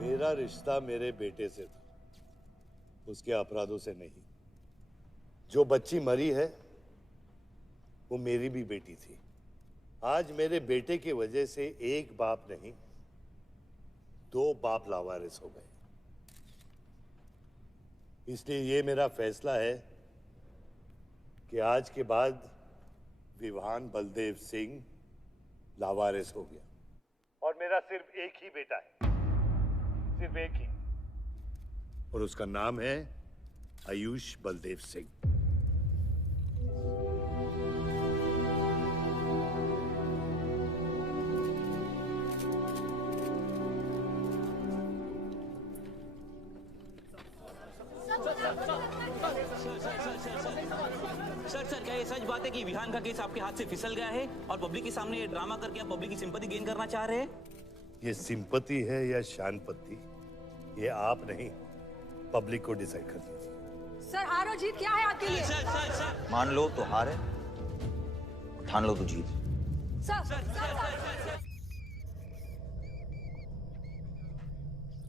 मेरा रिश्ता मेरे बेटे से था, उसके अपराधों से नहीं। जो बच्ची मरी है वो मेरी भी बेटी थी। आज मेरे बेटे की वजह से एक बाप नहीं, दो बाप लावारिस हो गए। इसलिए ये मेरा फैसला है कि आज के बाद विवान बलदेव सिंह लावारिस हो गया और मेरा सिर्फ एक ही बेटा है, सिर्फ एक ही, और उसका नाम है आयुष बलदेव सिंह। सर क्या ये सच बात है कि विहान का केस आपके हाथ से फिसल गया है और पब्लिक के सामने ये ड्रामा करके आप पब्लिक की सिंपैथी गेन करना चाह रहे हैं? ये सिंपैथी है या शानपत्ती, ये आप नहीं, पब्लिक को डिसाइड कर दीजिए। सर हार और जीत क्या है आपके लिए? सर मान लो तो हार है, ठान लो तो जीत।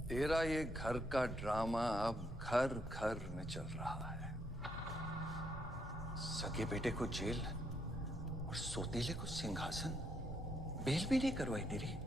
तेरा ये घर का ड्रामा अब घर घर में चल रहा है। सगे बेटे को जेल और सोतीले को सिंहासन, बेल भी नहीं करवाई तेरी।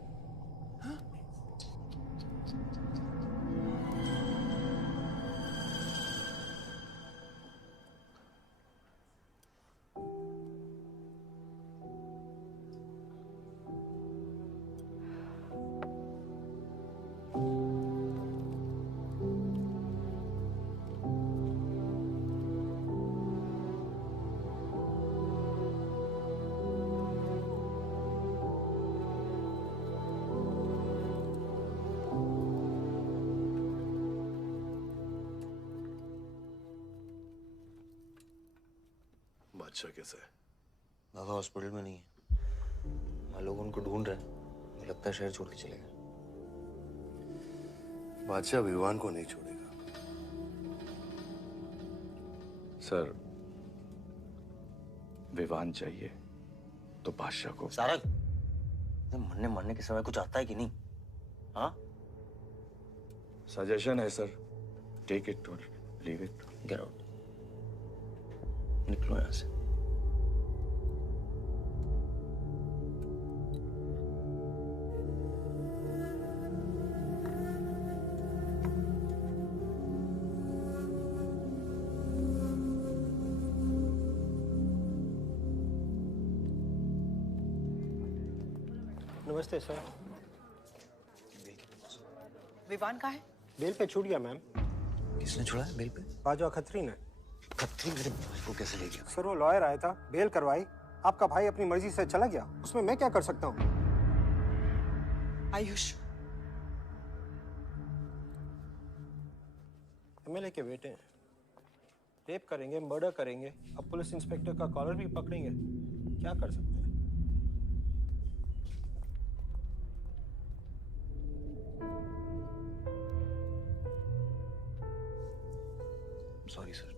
बादशाह कैसा है? बाबा हॉस्पिटल में नहीं है, वहाँ लोग उनको ढूंढ रहे हैं, मुझे लगता है शहर छोड़ के चले गए। बादशाह विवान को नहीं छोड़ेगा। सर, विवान चाहिए तो बादशाह को। सारंग, मरने के समय कुछ आता है कि नहीं? हाँ? सजेशन है सर, टेक इट और लीव इट। गेट आउट, निकलो यहाँ से। नमस्ते सर। विवान कहाँ है? बेल पे छूट गया मैम। किसने छोड़ा है बेल पे? बाजवा खत्री ने। खत्री मेरे भाई को कैसे ले गया? सर वो लॉयर आया था, बेल करवाई, आपका भाई अपनी मर्जी से चला गया, उसमें मैं क्या कर सकता हूँ? आयुष एमएलए के बेटे हैं, रेप करेंगे, मर्डर करेंगे, अब पुलिस इंस्पेक्टर का कॉलर भी पकड़ेंगे, क्या कर सकते हैं? Sorry sir.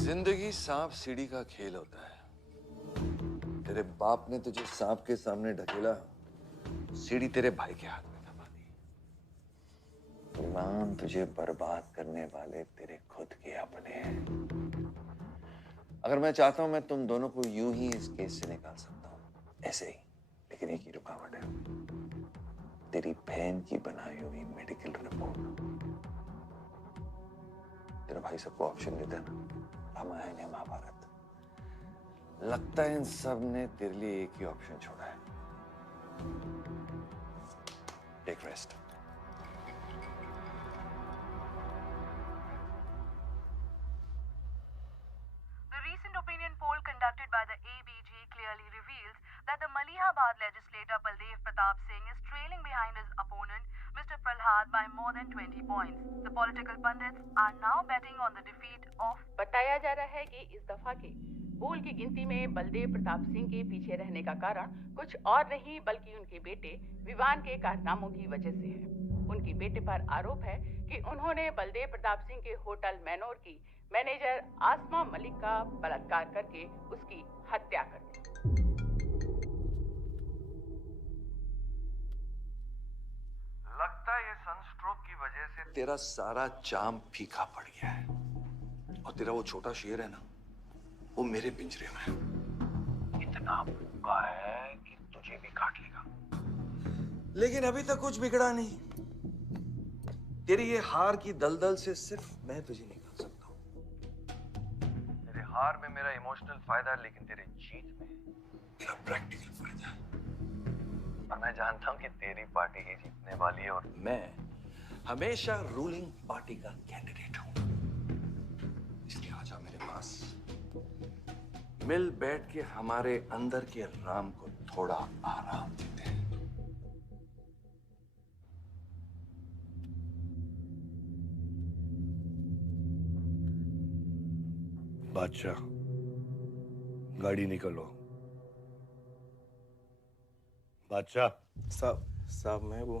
जिंदगी सांप सीढ़ी का खेल होता है। तेरे बाप ने तुझे सांप के सामने ढकेला, सीढ़ी तेरे भाई के हाथ में दबा दी। गुलाम तुझे बर्बाद करने वाले तेरे खुद के अपने हैं। अगर मैं चाहता हूं मैं तुम दोनों को यूं ही इस केस से निकाल सकता हूं, ऐसे ही, लेकिन एक ही रुकावट है, तेरी बहन की बनाई हुई मेडिकल रिपोर्ट। तेरा भाई सबको ऑप्शन देता है ना, रामायण या महाभारत। लगता है इन सब ने तेरे लिए एक ही ऑप्शन छोड़ा है, take rest. The recent opinion poll conducted by the ABG clearly reveals that the Malihabad legislator Baldev Pratap Singh is trailing behind his opponent, Mr. Prahlad, by more than 20 points. The political pundits are now betting on the defeat of. बताया जा रहा है कि इस दफा के पोल की गिनती में बलदेव प्रताप सिंह के पीछे रहने का कारण कुछ और नहीं बल्कि उनके बेटे विवान के कारनामों की वजह से है। उनके बेटे पर आरोप है कि उन्होंने बलदेव प्रताप सिंह के होटल मैनोर की मैनेजर आसमा मलिक का बलात्कार करके उसकी हत्या कर दी। लगता है ये सनस्ट्रोक की वजह से तेरा सारा चाम फीका पड़ गया है और तेरा वो छोटा शेर है ना, वो मेरे पिंजरे में है। इतना हुआ है कि तुझे भी काट लेगा। लेकिन अभी तक कुछ बिगड़ा नहीं। तेरी ये हार की दलदल से सिर्फ मैं तुझे निकाल सकता हूँ। तेरे हार में मेरा इमोशनल फायदा है, लेकिन तेरे जीत में मेरा प्रैक्टिकल फायदा है। और मैं जानता हूँ कि तेरी पार्टी ही जीतने वाली है, और मैं हमेशा रूलिंग पार्टी का कैंडिडेट हूँ। इसलिए आजा मेरे पास, मिल बैठ के हमारे अंदर के राम को थोड़ा आराम देते हैं। बादशाह, गाड़ी निकलो। बादशाह। साहब मैं वो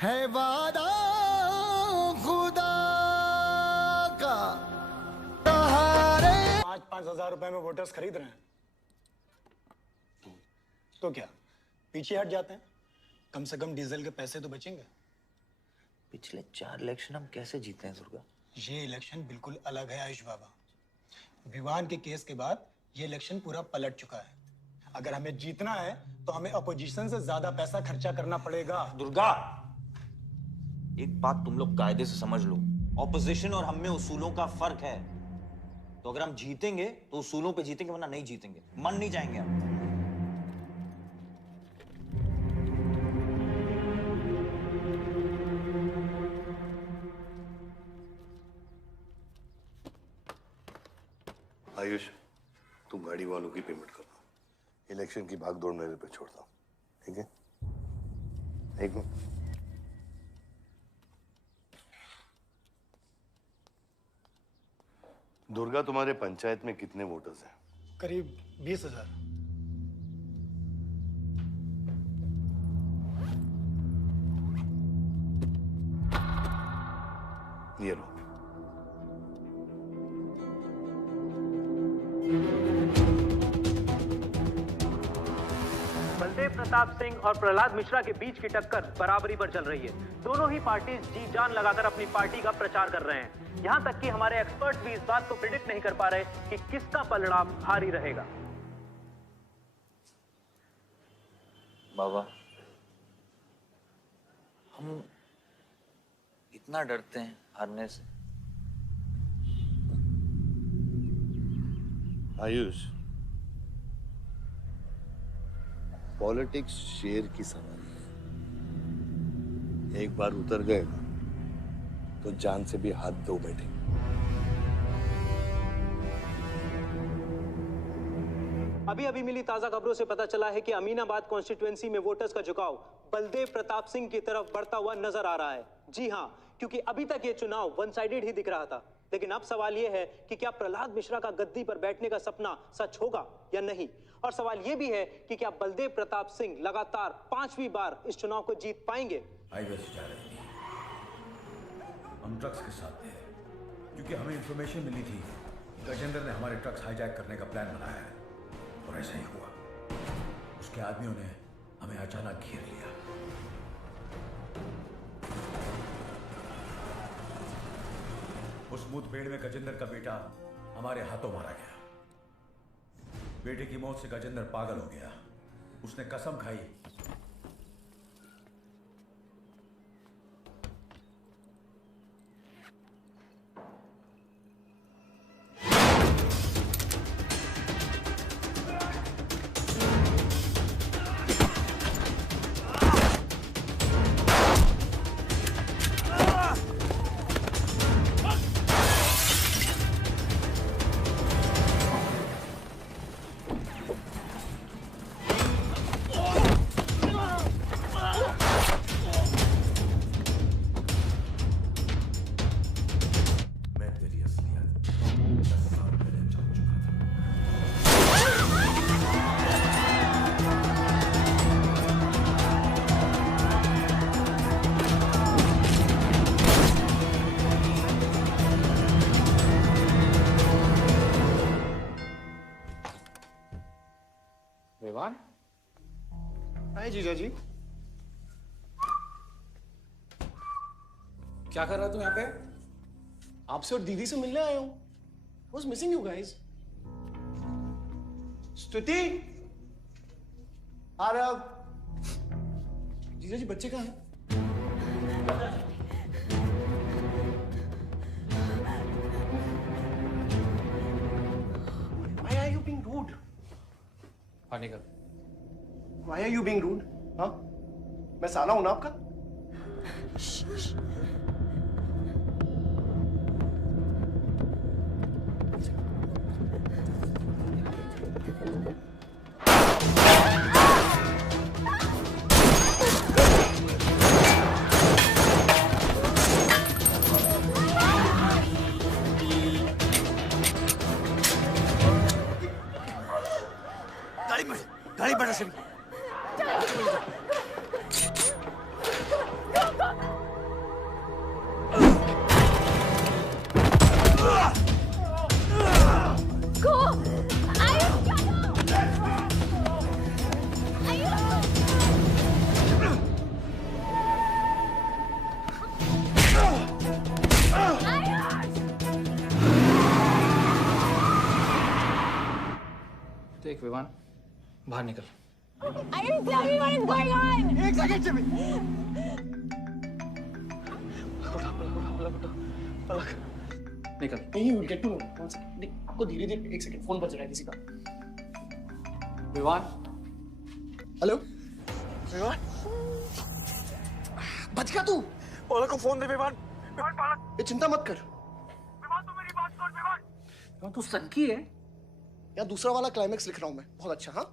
है वादा खुदा का। 5,000 रुपए में वोटर्स खरीद रहे हैं तो क्या पीछे हट जाते हैं? कम से कम डीजल के पैसे तो बचेंगे। पिछले 4 इलेक्शन हम कैसे जीते हैं दुर्गा? ये इलेक्शन बिल्कुल अलग है आयुष बाबा। विवान के केस के बाद ये इलेक्शन पूरा पलट चुका है। अगर हमें जीतना है तो हमें अपोजिशन से ज्यादा पैसा खर्चा करना पड़ेगा। दुर्गा, एक बात तुम लोग कायदे से समझ लो, ऑपोजिशन और हम में उसूलों का फर्क है। तो अगर हम जीतेंगे तो उसूलों पे जीतेंगे, वरना नहीं जीतेंगे, मन नहीं जाएंगे हम। आयुष, तुम गाड़ी वालों की पेमेंट कर दो। इलेक्शन की भागदौड़ मेरे पे छोड़ दो, ठीक है? एक मिनट। दुर्गा, तुम्हारे पंचायत में कितने वोटर्स हैं? करीब 20,000। ये लो। बलदेव प्रताप सिंह और प्रहलाद मिश्रा के बीच की टक्कर बराबरी पर चल रही है। दोनों ही पार्टी जी जान लगाकर अपनी पार्टी का प्रचार कर रहे हैं। यहां तक कि हमारे एक्सपर्ट भी इस बात को प्रिडिक्ट नहीं कर पा रहे कि किसका पलड़ा भारी रहेगा। बाबा, हम इतना डरते हैं हारने से। आयुष, पॉलिटिक्स शेर की सवारी है। एक बार उतर गए ना तो जान से भी हाथ धो बैठे। अभी अभी मिली ताजा खबरों से पता चला है कि अमीनाबाद कॉन्स्टिट्यूएंसी में वोटर्स का झुकाव बलदेव प्रताप सिंह की तरफ बढ़ता हुआ नजर आ रहा है। जी हां, क्योंकि अभी तक ये चुनाव वन साइडेड ही दिख रहा था। लेकिन अब सवाल ये है कि क्या प्रहलाद मिश्रा का गद्दी पर बैठने का सपना सच होगा या नहीं। और सवाल ये भी है कि क्या बलदेव प्रताप सिंह लगातार 5वीं बार इस चुनाव को जीत पाएंगे। हाईवे से जा रहे थे, हम ट्रक्स के साथ थे, क्योंकि हमें इंफॉर्मेशन मिली थी गजेंद्र ने हमारे ट्रक्स हाईजैक करने का प्लान बनाया है। और ऐसा ही हुआ। उसके आदमियों ने हमें अचानक घेर लिया। उस मुठभेड़ में गजेंद्र का बेटा हमारे हाथों मारा गया। बेटे की मौत से गजेंद्र पागल हो गया। उसने कसम खाई जीजा जी। क्या कर रहा तू यहाँ पे? आपसे और दीदी से मिलने आया हूँ। Was missing you guys. स्तुति, आरव, जीजा जी बच्चे कहाँ हैं? Why are you being rude? बाहर निकल। Why are you being rude? हाँ? मैं साला हूं ना आपका? गाड़ी बढ़ा से देख विवान, बाहर निकल। I didn't tell you what is going on. एक सेकंड जिमी। पलक। निकल। नहीं, you will get to know. One second. आपको धीरे-धीरे एक सेकंड फोन बज रहा है किसी का। विवान। हेलो। विवान। बच गया तू। पलक को फोन दे विवान। विवान पलक। ये चिंता मत कर। विवान तू मेरी बात सुन विवान। विवान तू सनकी है? या दूसरा वाला क्लाइमेक्स लिख रहा हूँ मैं। बहुत अच्छा हाँ?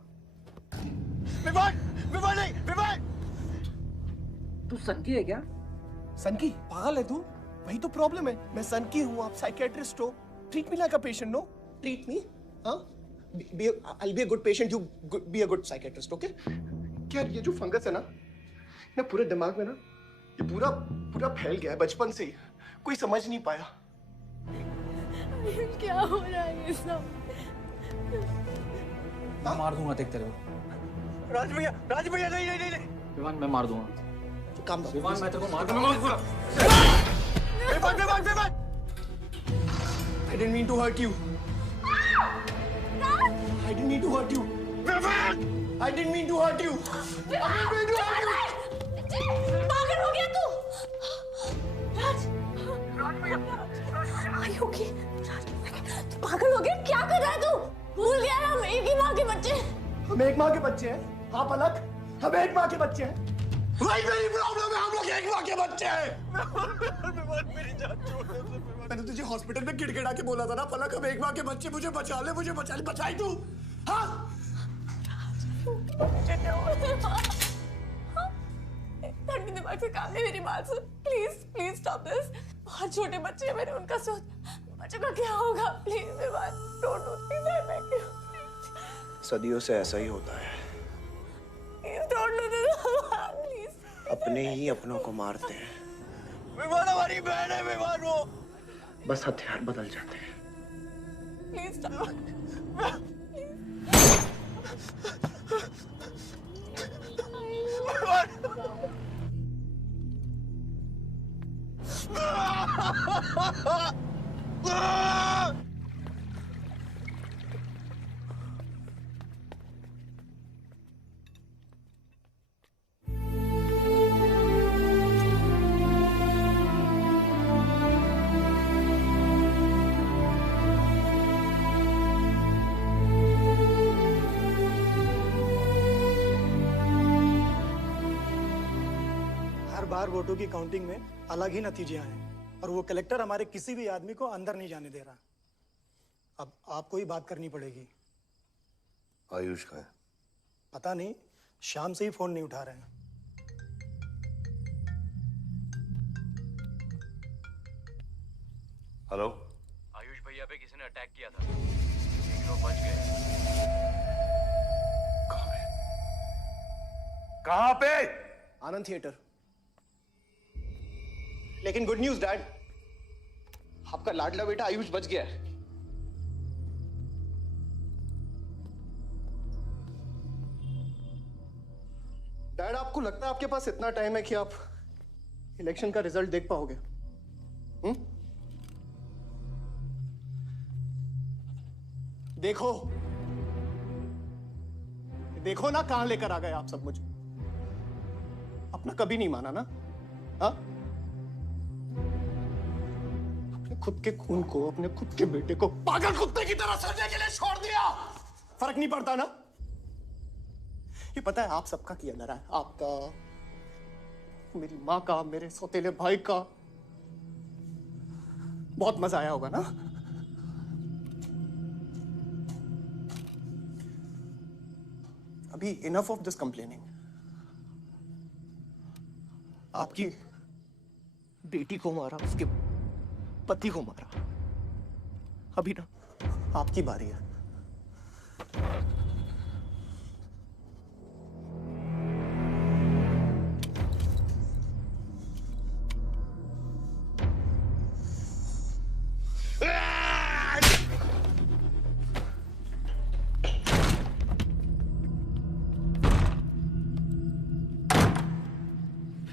विवान! विवान नहीं! विवान! तू सनकी है क्या? सनकी? पागल है तू? वही तो प्रॉब्लम है। मैं सनकी हूँ, आप साइकियाट्रिस्ट हो। Treat me like a patient, no? Treat me, हाँ? I'll be a good patient. You be a good psychiatrist, okay? क्या ये जो फंगस है ना पूरे दिमाग में ना, ये पूरा फैल गया है बचपन से ही। कोई समझ नहीं पाया। क्या हो रहा है ये सब? मैं मार दूंगा देख तेरे को। राज भैया नहीं। विवान मैं मार दूंगा। काम दो। विवान मैं तेरे को मार दूंगा। Vivaan! I didn't mean to hurt you. I didn't mean to hurt you. Vivaan! I didn't mean to hurt you. पागल हो गया तू? राज भैया। Are you okay? तू पागल हो गया? क्या कर रहा है तू? भूल गया है हम एक ही माँ के बच्चे। हम एक माँ के बच्चे हैं। हाँ पलक, हम एक माँ के बच्चे हैं। वही मेरी प्रॉब्लम है, हम लोग एक माँ के बच्चे हैं। मेरी जान छोड़ दे। मैंने तुझे हॉस्पिटल में गिड़गिड़ा के बोला था ना पलक, हम एक माँ के बच्चे, मुझे बचा ले, बचाई तू। हाँ? ठंडी दिमाग से काम नहीं, मेरी बात सुन। Please stop this. बहुत छोटे बच्चे हैं मेरे, उनका सोच बच्चों का क्या होगा? Please Vivaan, don't do this. I beg you. सदियों से ऐसा ही होता है। Don't do this, please. अपने ही अपनों को मारते हैं। विवान हमारी बहन है विवान वो। बस हथियार बदल जाते हैं। Please stop. बार वोटों की काउंटिंग में अलग ही नतीजे आए और वो कलेक्टर हमारे किसी भी आदमी को अंदर नहीं जाने दे रहा। अब आपको ही बात करनी पड़ेगी। आयुष का है? पता नहीं, शाम से ही फोन नहीं उठा रहे हैं। हेलो, आयुष भैया पे किसी ने अटैक किया था, एक लोग बच गए। कहाँ पे? आनंद थिएटर। लेकिन गुड न्यूज डैड, आपका लाडला बेटा आयुष बच गया है। डैड, आपको लगता है आपके पास इतना टाइम है कि आप इलेक्शन का रिजल्ट देख पाओगे? देखो देखो ना, कहां लेकर आ गए आप सब मुझे। अपना कभी नहीं माना ना? हाँ, अपने खुद के खून को, अपने खुद के बेटे को पागल कुत्ते की तरह सड़ने के लिए छोड़ दिया। फर्क नहीं पड़ता ना? ये पता है आप सबका किया धरा है, आपका, मेरी माँ का, मेरे सौतेले भाई का। बहुत मजा आया होगा ना? अभी इनफ ऑफ दिस कंप्लेनिंग। आपकी बेटी को मारा, उसके पति को मारा, अभी ना आपकी बारी है।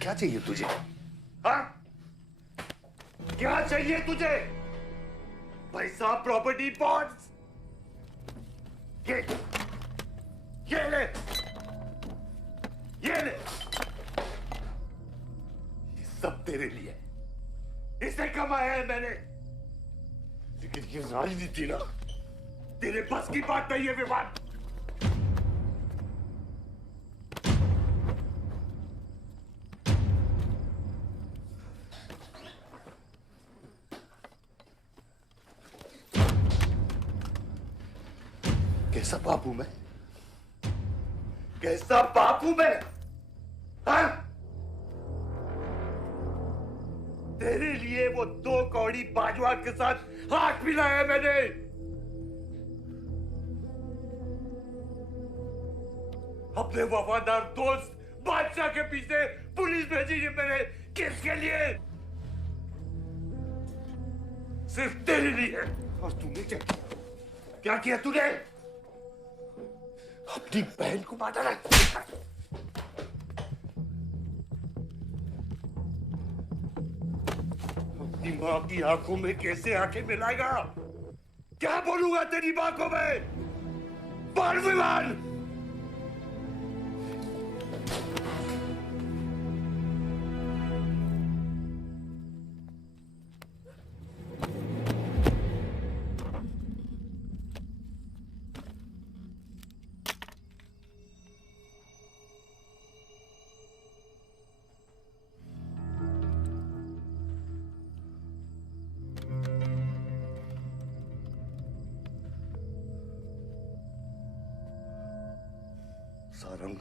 क्या चाहिए तुझे? हाँ? क्या चाहिए तुझे? पैसा, प्रॉपर्टी, बॉन्ड्स? ये ले, ये ले। ये सब तेरे लिए, इसे कमाया है मैंने। लेकिन ये राजनीति ना, तेरे बस की बात नहीं है विवान। कैसा बाप हूं मैं? कैसा बाप हूं मैं? हाँ? तेरे लिए वो 2 कौड़ी बाजवान के साथ हाथ मिलाया मैंने। अपने वफादार दोस्त बादशाह के पीछे पुलिस भेजी है मैंने। किसके लिए? सिर्फ तेरे लिए। और तूने क्या किया तूने? अपनी बहन को मारा ना। अपनी मां की आंखों में कैसे आंखें मिलाएगा? क्या बोलूंगा तेरी मां को मैं? बोल विमान। सारंग,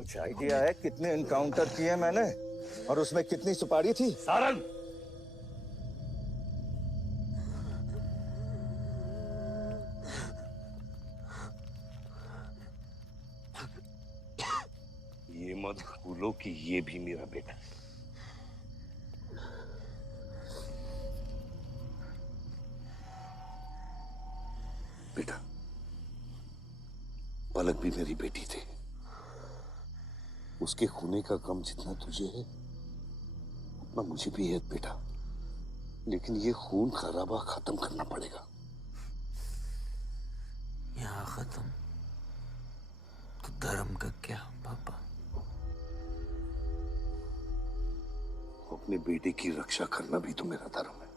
कुछ आइडिया है कितने एनकाउंटर किए मैंने और उसमें कितनी सुपारी थी? सारंग, मत भूलो कि ये भी मेरा बेटा है। बेटा, पलक भी मेरी बेटी थी। उसके खोने का गम जितना तुझे है उतना मुझे भी है बेटा, लेकिन ये खून खराबा खत्म करना पड़ेगा। यहाँ खत्म तो धर्म का क्या पापा? अपने बेटे की रक्षा करना भी तो मेरा धर्म है।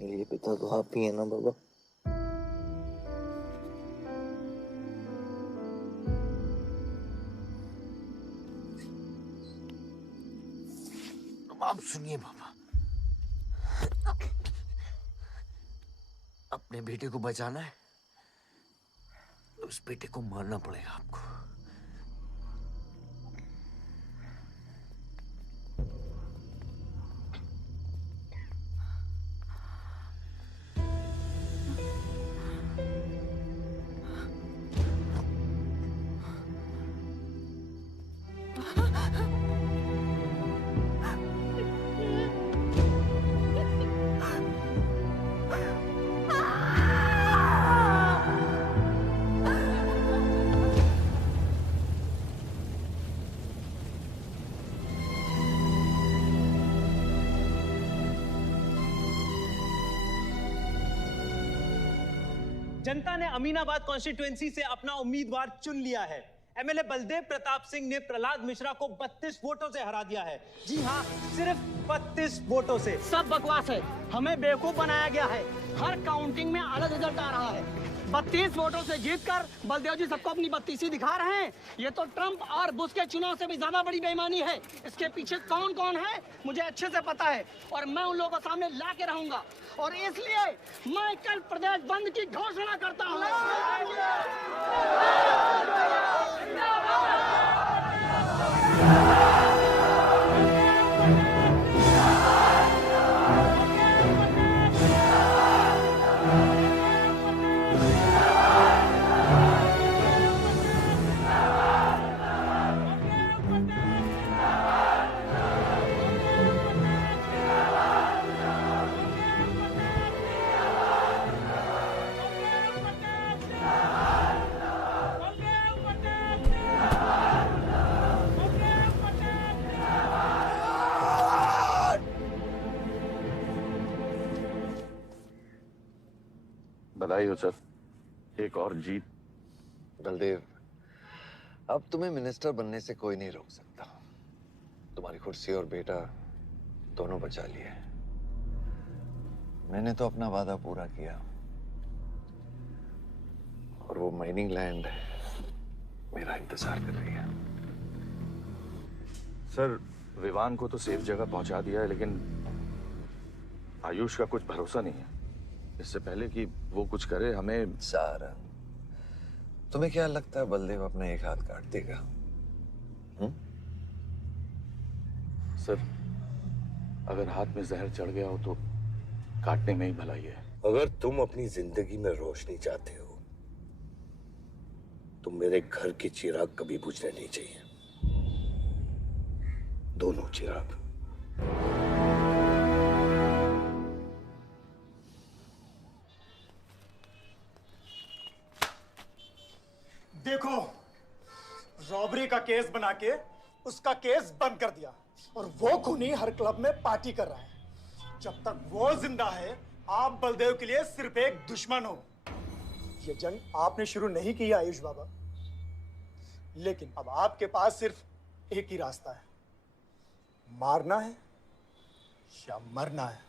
मेरे पिता तो आप ही है ना बाबा? आप सुनिए बाबा, अपने बेटे को बचाना है तो उस बेटे को मारना पड़ेगा आपको। जनता ने अमीनाबाद कॉन्स्टिट्यूएंसी से अपना उम्मीदवार चुन लिया है। एमएलए बलदेव प्रताप सिंह ने प्रहलाद मिश्रा को 32 वोटों से हरा दिया है। जी हाँ, सिर्फ 32 वोटों से। सब बकवास है, हमें बेवकूफ बनाया गया है। हर काउंटिंग में अलग रिजल्ट आ रहा है। 32 वोटों से जीतकर बलदेव जी सबको अपनी बत्तीसी दिखा रहे हैं। ये तो ट्रंप और बुश के चुनाव से भी ज्यादा बड़ी बेईमानी है। इसके पीछे कौन कौन है मुझे अच्छे से पता है और मैं उन लोगों को सामने ला के रहूंगा और इसलिए मैं कल प्रदेश बंद की घोषणा करता हूँ। बधाई हो सर, एक और जीत। बलदेव, अब तुम्हें मिनिस्टर बनने से कोई नहीं रोक सकता। तुम्हारी कुर्सी और बेटा दोनों बचा लिए। मैंने तो अपना वादा पूरा किया और वो माइनिंग लैंड मेरा इंतजार कर रही है। सर, विवान को तो सेफ जगह पहुंचा दिया है, लेकिन आयुष का कुछ भरोसा नहीं है। इससे पहले कि वो कुछ करे हमें। सारा, तुम्हें क्या लगता है बलदेव अपना एक हाथ काट देगा? सर, अगर हाथ में जहर चढ़ गया हो तो काटने में ही भलाई है। अगर तुम अपनी जिंदगी में रोशनी चाहते हो तो मेरे घर के चिराग कभी बुझने नहीं चाहिए। दोनों चिराग। देखो, रॉबरी का केस बना के उसका केस बंद कर दिया और वो खूनी हर क्लब में पार्टी कर रहा है। जब तक वो जिंदा है, आप बलदेव के लिए सिर्फ एक दुश्मन हो। ये जंग आपने शुरू नहीं की आयुष बाबा, लेकिन अब आपके पास सिर्फ एक ही रास्ता है, मारना है या मरना है।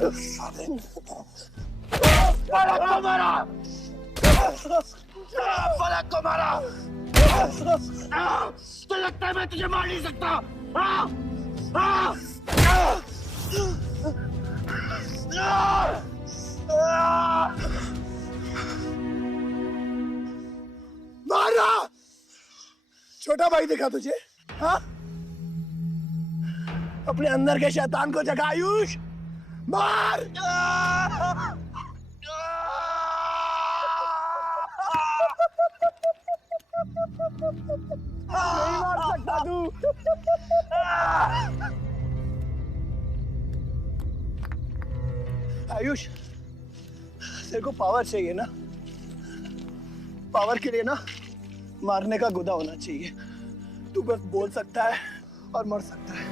फलक को मारा, फलक को मारा। तो लगता है मैं तुझे मार नहीं सकता। मारा। छोटा भाई दिखा तुझे? हाँ, अपने अंदर के शैतान को जगा आयुष, मार। नहीं मार सकता तू। आयुष, तेरे को पावर चाहिए ना? पावर के लिए ना मारने का गुदा होना चाहिए। तू बस बोल सकता है और मर सकता है।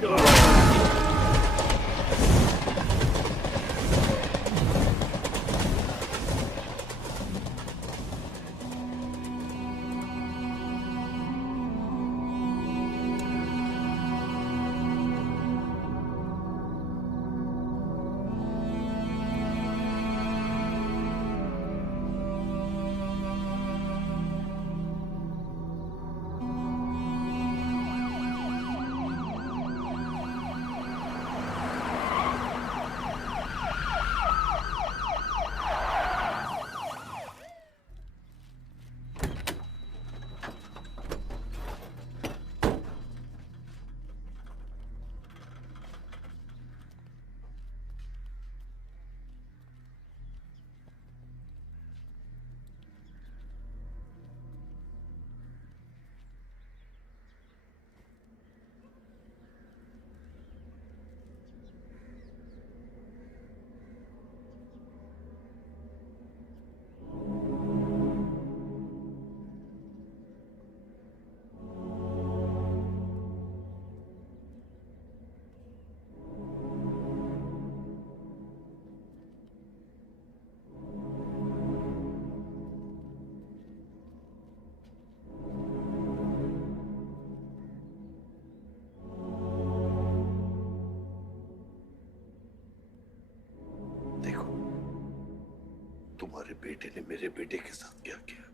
तुम्हारे बेटे ने मेरे बेटे के साथ क्या किया?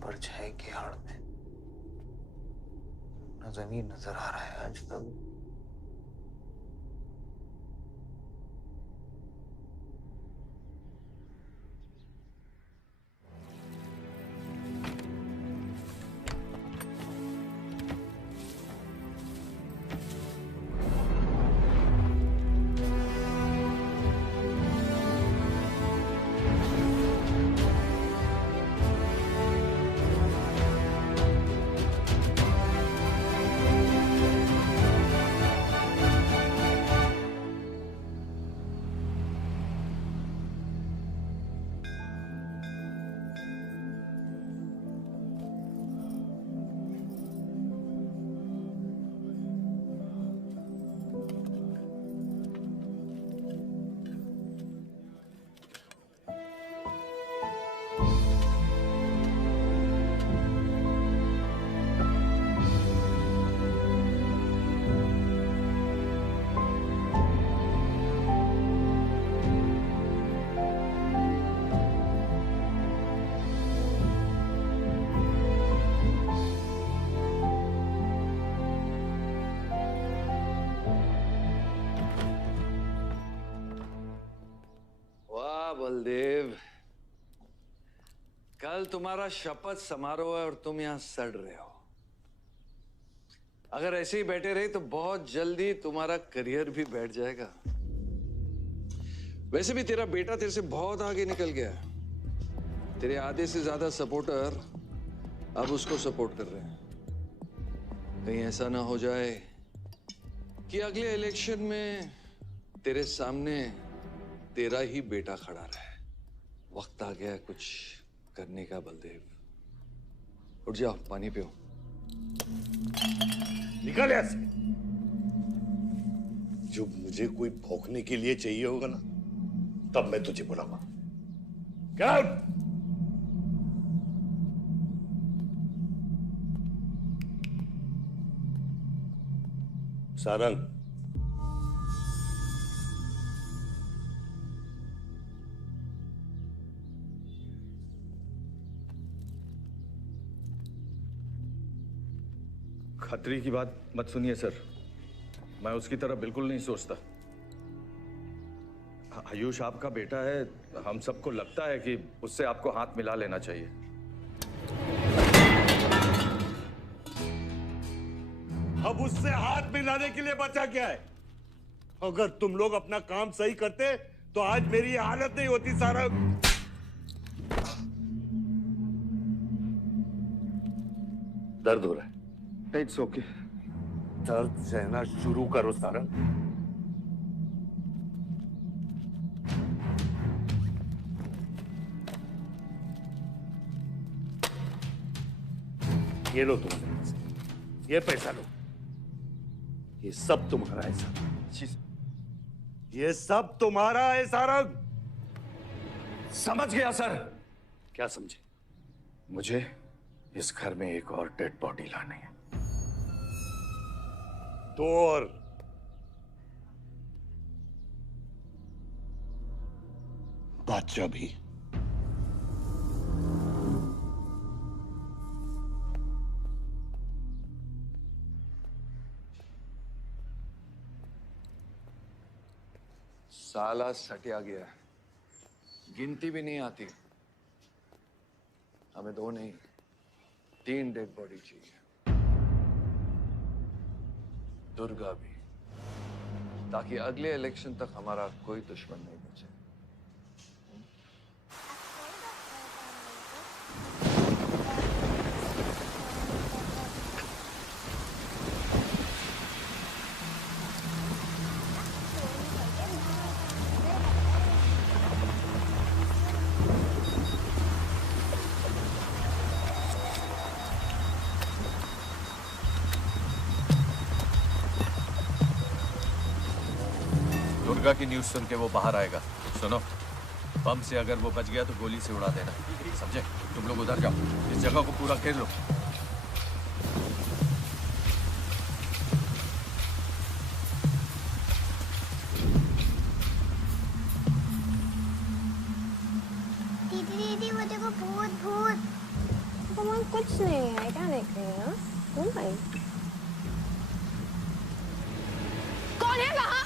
परछाई की आड़ में न जमीन नजर आ रहा है आज तक। बलदेव, कल तुम्हारा शपथ समारोह है और तुम यहां सड़ रहे हो। अगर ऐसे ही बैठे रहे तो बहुत जल्दी तुम्हारा करियर भी बैठ जाएगा। वैसे भी तेरा बेटा तेरे से बहुत आगे निकल गया है। तेरे आधे से ज्यादा सपोर्टर अब उसको सपोर्ट कर रहे हैं। कहीं ऐसा ना हो जाए कि अगले इलेक्शन में तेरे सामने तेरा ही बेटा खड़ा रहे। वक्त आ गया कुछ करने का बलदेव। उठ जाओ, पानी पियो। निकल यहाँ से। जब मुझे कोई भौंकने के लिए चाहिए होगा ना, तब मैं तुझे बुलाऊंगा। क्या? सारंग, खतरी की बात मत सुनिए सर, मैं उसकी तरह बिल्कुल नहीं सोचता। आयुष आपका बेटा है, हम सबको लगता है कि उससे आपको हाथ मिला लेना चाहिए। अब उससे हाथ मिलाने के लिए बचा क्या है? अगर तुम लोग अपना काम सही करते तो आज मेरी ये हालत नहीं होती। सारा दर्द हो रहा है? It's okay. दर्द सहना शुरू करो सारंग। ये लो तुम्हारे पैसे, ये पैसा लो। ये सब तुम्हारा है सारंग, ये सब तुम्हारा है सारंग। समझ गया सर। क्या समझे? मुझे इस घर में एक और डेड बॉडी लानी है। तो और बादशाह भी। साला सटिया गया है, गिनती भी नहीं आती। हमें 2 नहीं 3 डेड बॉडी चाहिए। दुर्गा भी, ताकि अगले इलेक्शन तक हमारा कोई दुश्मन नहीं बचे। दुर्गा की न्यूज़ सुन के वो बाहर आएगा। सुनो, बम से अगर वो बच गया तो गोली से उड़ा देना, समझे? तुम लोग उधर जाओ, इस जगह को पूरा घेर लो। दीदी दीदी वो देखो भूत भूत। तो मैं कुछ नहीं है, क्या देख रही है? तुम भाई कौन है वहाँ?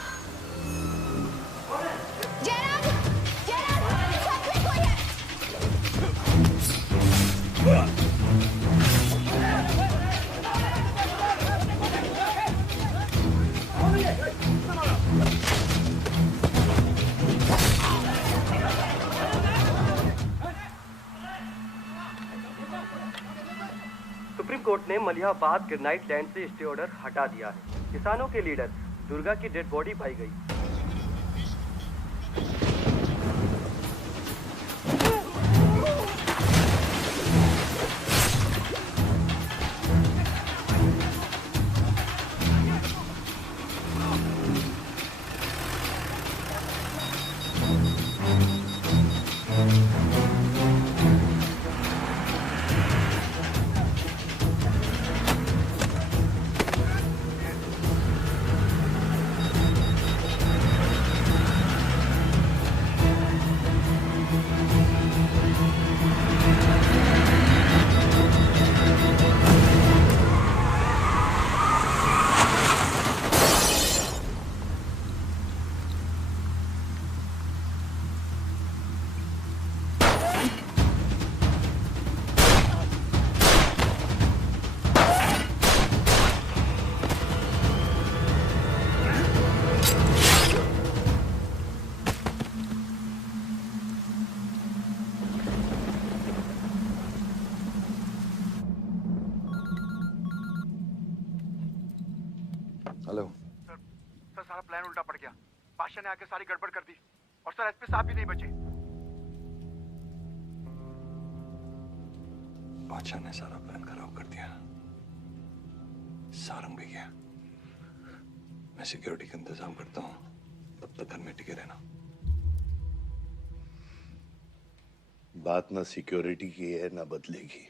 सुप्रीम कोर्ट ने मलिहाबाद ग्रेनाइट लैंड से स्टे ऑर्डर हटा दिया है। किसानों के लीडर दुर्गा की डेड बॉडी पाई गई। हेलो सर सारा प्लान उल्टा पड़ गया। बादशाह ने आके सारी गड़बड़ कर दी और सर एसपी साहब भी नहीं बचे। बादशाह ने सारा प्लान खराब कर दिया। सारंग भी गया। मैं सिक्योरिटी का इंतजाम करता हूँ, तब तक घर में टिके रहना। बात ना सिक्योरिटी की है ना बदलेगी।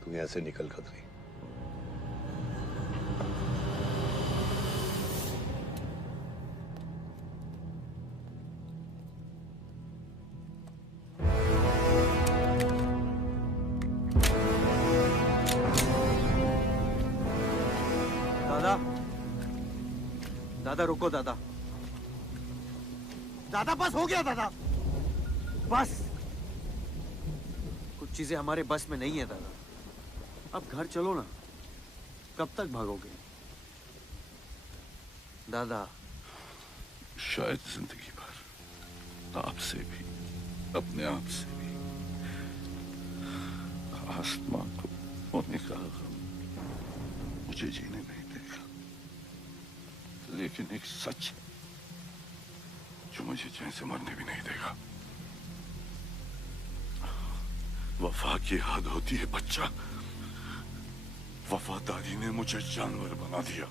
तू यहां से निकल खतरी। दादा, दादा रुको दादा। दादा बस हो गया दादा, बस। कुछ चीजें हमारे बस में नहीं है दादा। अब घर चलो ना, कब तक भागोगे दादा? शायद जिंदगी भर आपसे भी, अपने आप से भी। आसमां को होने का गम मुझे जीने नहीं देगा, लेकिन एक सच जो मुझे चैन से मरने भी नहीं देगा। वफा की हद होती है बच्चा। वफादारी ने मुझे जानवर बना दिया।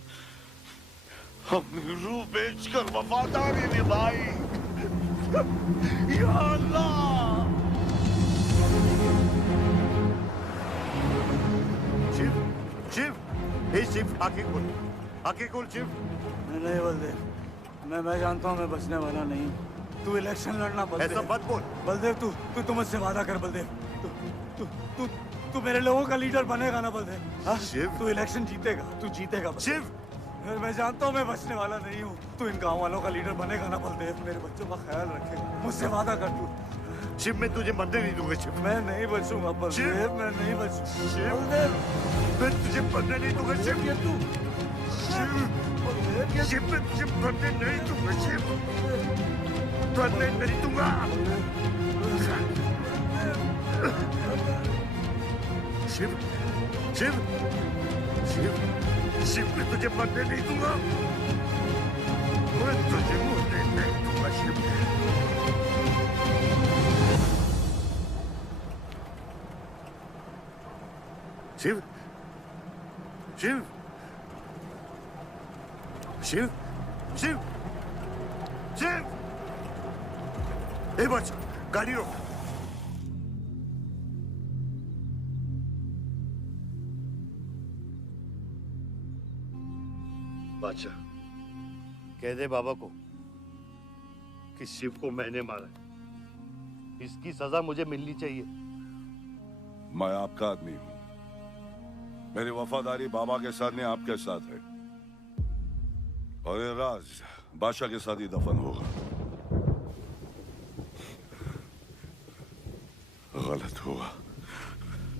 हमने रूह बेचकर वफादारी निभाई। या अल्लाह। शिव, शिव, हे शिव, आंखें खोल, आंखें खोल शिव। नहीं बलदेव, मैं जानता हूँ मैं बचने वाला नहीं हूँ। तू इलेक्शन लड़ना बलदेव। ऐसा मत बोल बलदेव। तू मुझसे वादा कर बलदेव। तू मेरे लोगों का लीडर बनेगा ना बलदेव? शिव, तू इलेक्शन जीतेगा, तू जीतेगा शिव। मैं जानता हूँ मैं बचने वाला नहीं हूँ। तू इन गांव वालों का लीडर बनेगा ना बलदेव? मेरे बच्चों का ख्याल रखेगा, मुझसे वादा कर तू। शिव, मैं तुझे मरने नहीं दूंगा शिव। मैं नहीं बचूंगा बलदेव, मैं नहीं बचूंगा शिव। मैं तुझे मरने नहीं दूंगा शिव। ये तू शिव, शिव, मैं तुझे मरने नहीं दूंगा शिव। मरने नहीं दूंगा। शिव, शिव, शिव, शिव, मैं तुझे मरने नहीं दूंगा। मैं तुझे मरने नहीं दूंगा शिव। शिव, शिव, शिव, शिव, शिव। ए बच्चा, गाड़ी रोक। बादशाह, कह दे बाबा को कि शिव को मैंने मारा है। इसकी सजा मुझे मिलनी चाहिए। मैं आपका आदमी हूं। मेरी वफादारी बाबा के साथ नहीं, आपके साथ है। और ये राज बादशाह के साथ ही दफन होगा। गलत हुआ।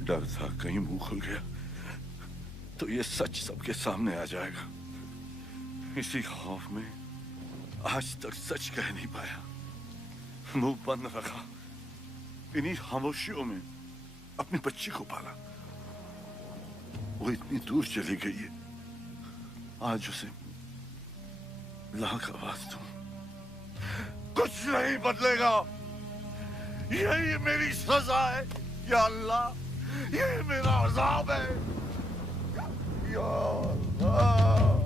डर था कहीं मुंह खुल गया तो ये सच सबके सामने आ जाएगा। इसी खौफ में आज तक सच कह नहीं पाया, मुंह बंद रखा। इन्हीं खामोशियों में अपनी बच्ची को पाला। वो इतनी दूर चली गई है, आज उसे लाख आवाज दूं, कुछ नहीं बदलेगा। यही मेरी सजा है या अल्लाह, यही मेरा अजाब है या अल्लाह।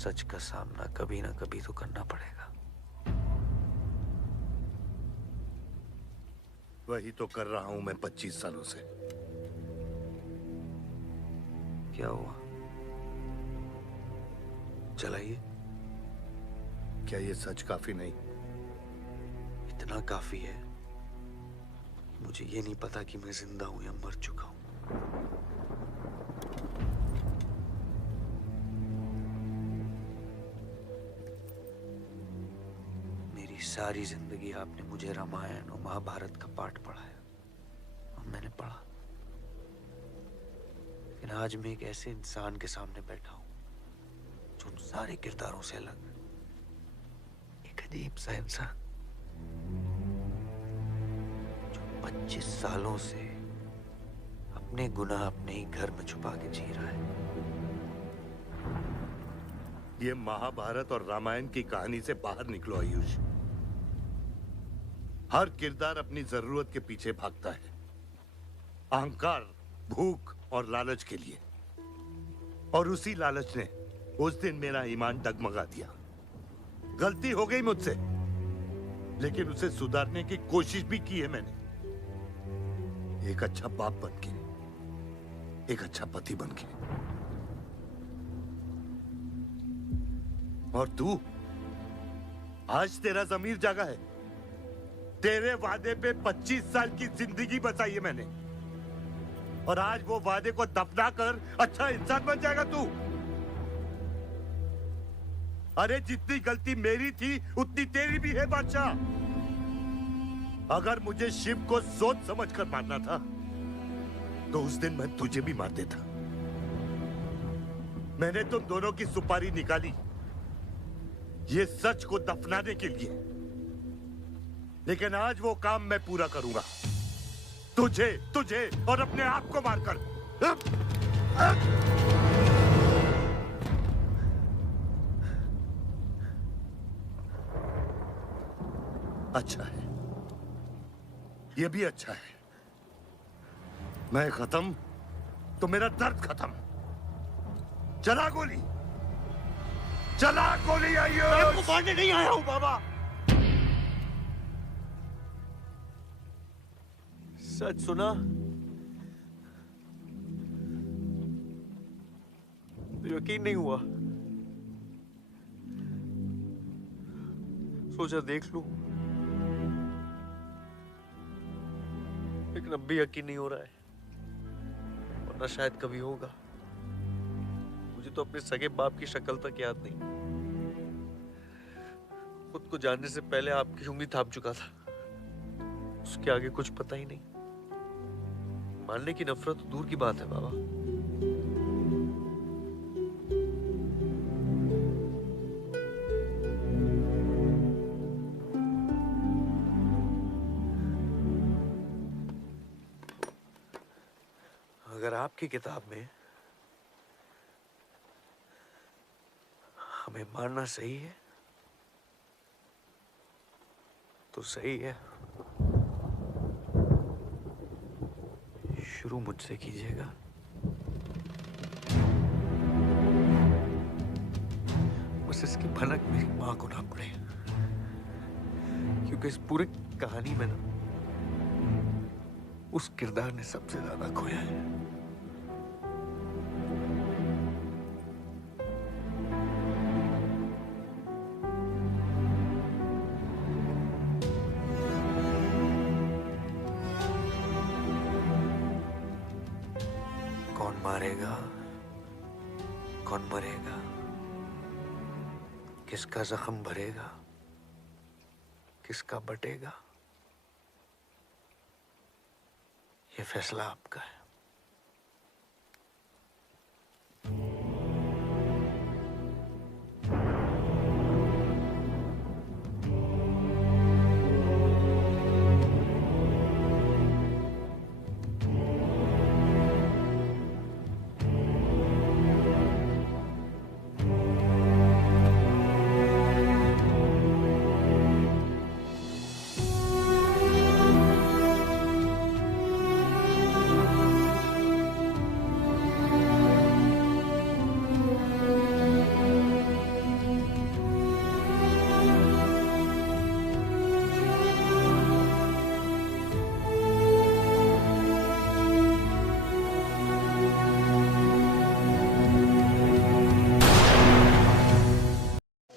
सच का सामना कभी ना कभी तो करना पड़ेगा। वही तो कर रहा हूं मैं 25 सालों से। क्या हुआ? चलाइए। क्या ये सच काफी नहीं? इतना काफी है मुझे ये नहीं पता कि मैं जिंदा हूं या मर चुका हूं। मेरी सारी जिंदगी आपने मुझे रामायण और महाभारत का पाठ पढ़ाया और मैंने पढ़ा, लेकिन आज मैं एक ऐसे इंसान के सामने बैठा हूं जो उन सारे किरदारों से अलग, एक अजीब सा इंसान जो 25 सालों से अपने गुनाह अपने ही घर में छुपा के जी रहा है। ये महाभारत और रामायण की कहानी से बाहर निकलो आयुष। हर किरदार अपनी जरूरत के पीछे भागता है, अहंकार, भूख और लालच के लिए, और उसी लालच ने उस दिन मेरा ईमान डगमगा दिया। गलती हो गई मुझसे, लेकिन उसे सुधारने की कोशिश भी की है मैंने। एक अच्छा बाप बन के, एक अच्छा पति बन के। और तू, आज तेरा ज़मीर जागा है। तेरे वादे पे 25 साल की जिंदगी बचाई है मैंने, और आज वो वादे को दफना कर अच्छा इंसान बन जाएगा तू। अरे जितनी गलती मेरी थी उतनी तेरी भी है बादशाह। अगर मुझे शिव को सोच समझ कर मारना था तो उस दिन मैं तुझे भी मार देता। मैंने तुम दोनों की सुपारी निकाली ये सच को दफनाने के लिए, लेकिन आज वो काम मैं पूरा करूंगा, तुझे तुझे और अपने आप को मारकर। अच्छा है, ये भी अच्छा है। मैं खत्म तो मेरा दर्द खत्म। चला गोली, चला गोली। आइयो, मैं आपको मारने नहीं आया हूं बाबा। सच सुना तो यकीन नहीं हुआ, सोचा देख लूं, लेकिन अब भी यकीन नहीं हो रहा है, वरना शायद कभी होगा। मुझे तो अपने सगे बाप की शक्ल तक याद नहीं। खुद को जानने से पहले आपकी उंगली थाप चुका था, उसके आगे कुछ पता ही नहीं। मानने की नफरत तो दूर की बात है बाबा। अगर आपकी किताब में हमें मारना सही है तो सही है। शुरू मुझसे कीजिएगा। बस इसकी भनक मेरी मां को ना पड़े, क्योंकि इस पूरी कहानी में ना उस किरदार ने सबसे ज्यादा खोया है। कौन मारेगा, कौन मरेगा, किसका जख्म भरेगा, किसका बटेगा, ये फैसला आपका है।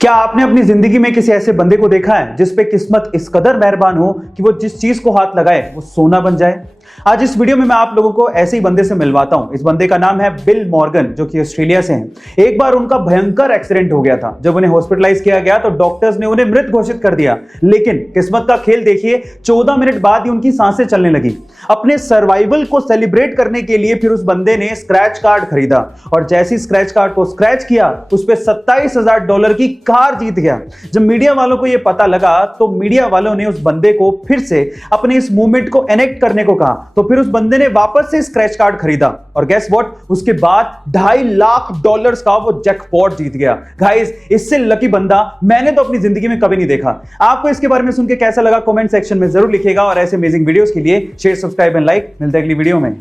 क्या आपने अपनी जिंदगी में किसी ऐसे बंदे को देखा है जिस पे किस्मत इस कदर मेहरबान हो कि वो जिस चीज को हाथ लगाए वो सोना बन जाए? आज इस वीडियो में मैं आप लोगों को ऐसे ही बंदे से मिलवाता हूं। इस बंदे का नाम है बिल मॉर्गन, जो कि ऑस्ट्रेलिया से हैं। एक बार उनका भयंकर एक्सीडेंट हो गया था। जब उन्हें हॉस्पिटलाइज किया गया तो डॉक्टर्स ने उन्हें मृत घोषित कर दिया, लेकिन किस्मत का खेल देखिए, 14 मिनट बाद ही उनकी सांसें चलने लगी। अपने सर्वाइवल को सेलिब्रेट करने के लिए फिर उस बंदे ने स्क्रैच कार्ड खरीदा और जैसे स्क्रैच कार्ड को स्क्रैच किया उस पर $27,000 की कार जीत गया। जब मीडिया वालों को यह पता लगा तो मीडिया वालों ने उस बंदे को फिर से अपने इस मूवमेंट को एनेक्ट करने को कहा। तो फिर उस बंदे ने वापस से स्क्रैच कार्ड खरीदा और गेस व्हाट, उसके बाद $2.5 लाख का वो जैकपॉट जीत गया। गाइस, इससे लकी बंदा मैंने तो अपनी जिंदगी में कभी नहीं देखा। आपको इसके बारे में सुन के कैसा लगा कमेंट सेक्शन में जरूर लिखिएगा और ऐसे अमेजिंग वीडियोस के लिए शेयर, सब्सक्राइब एंड लाइक। मिलते हैं अगली वीडियो में।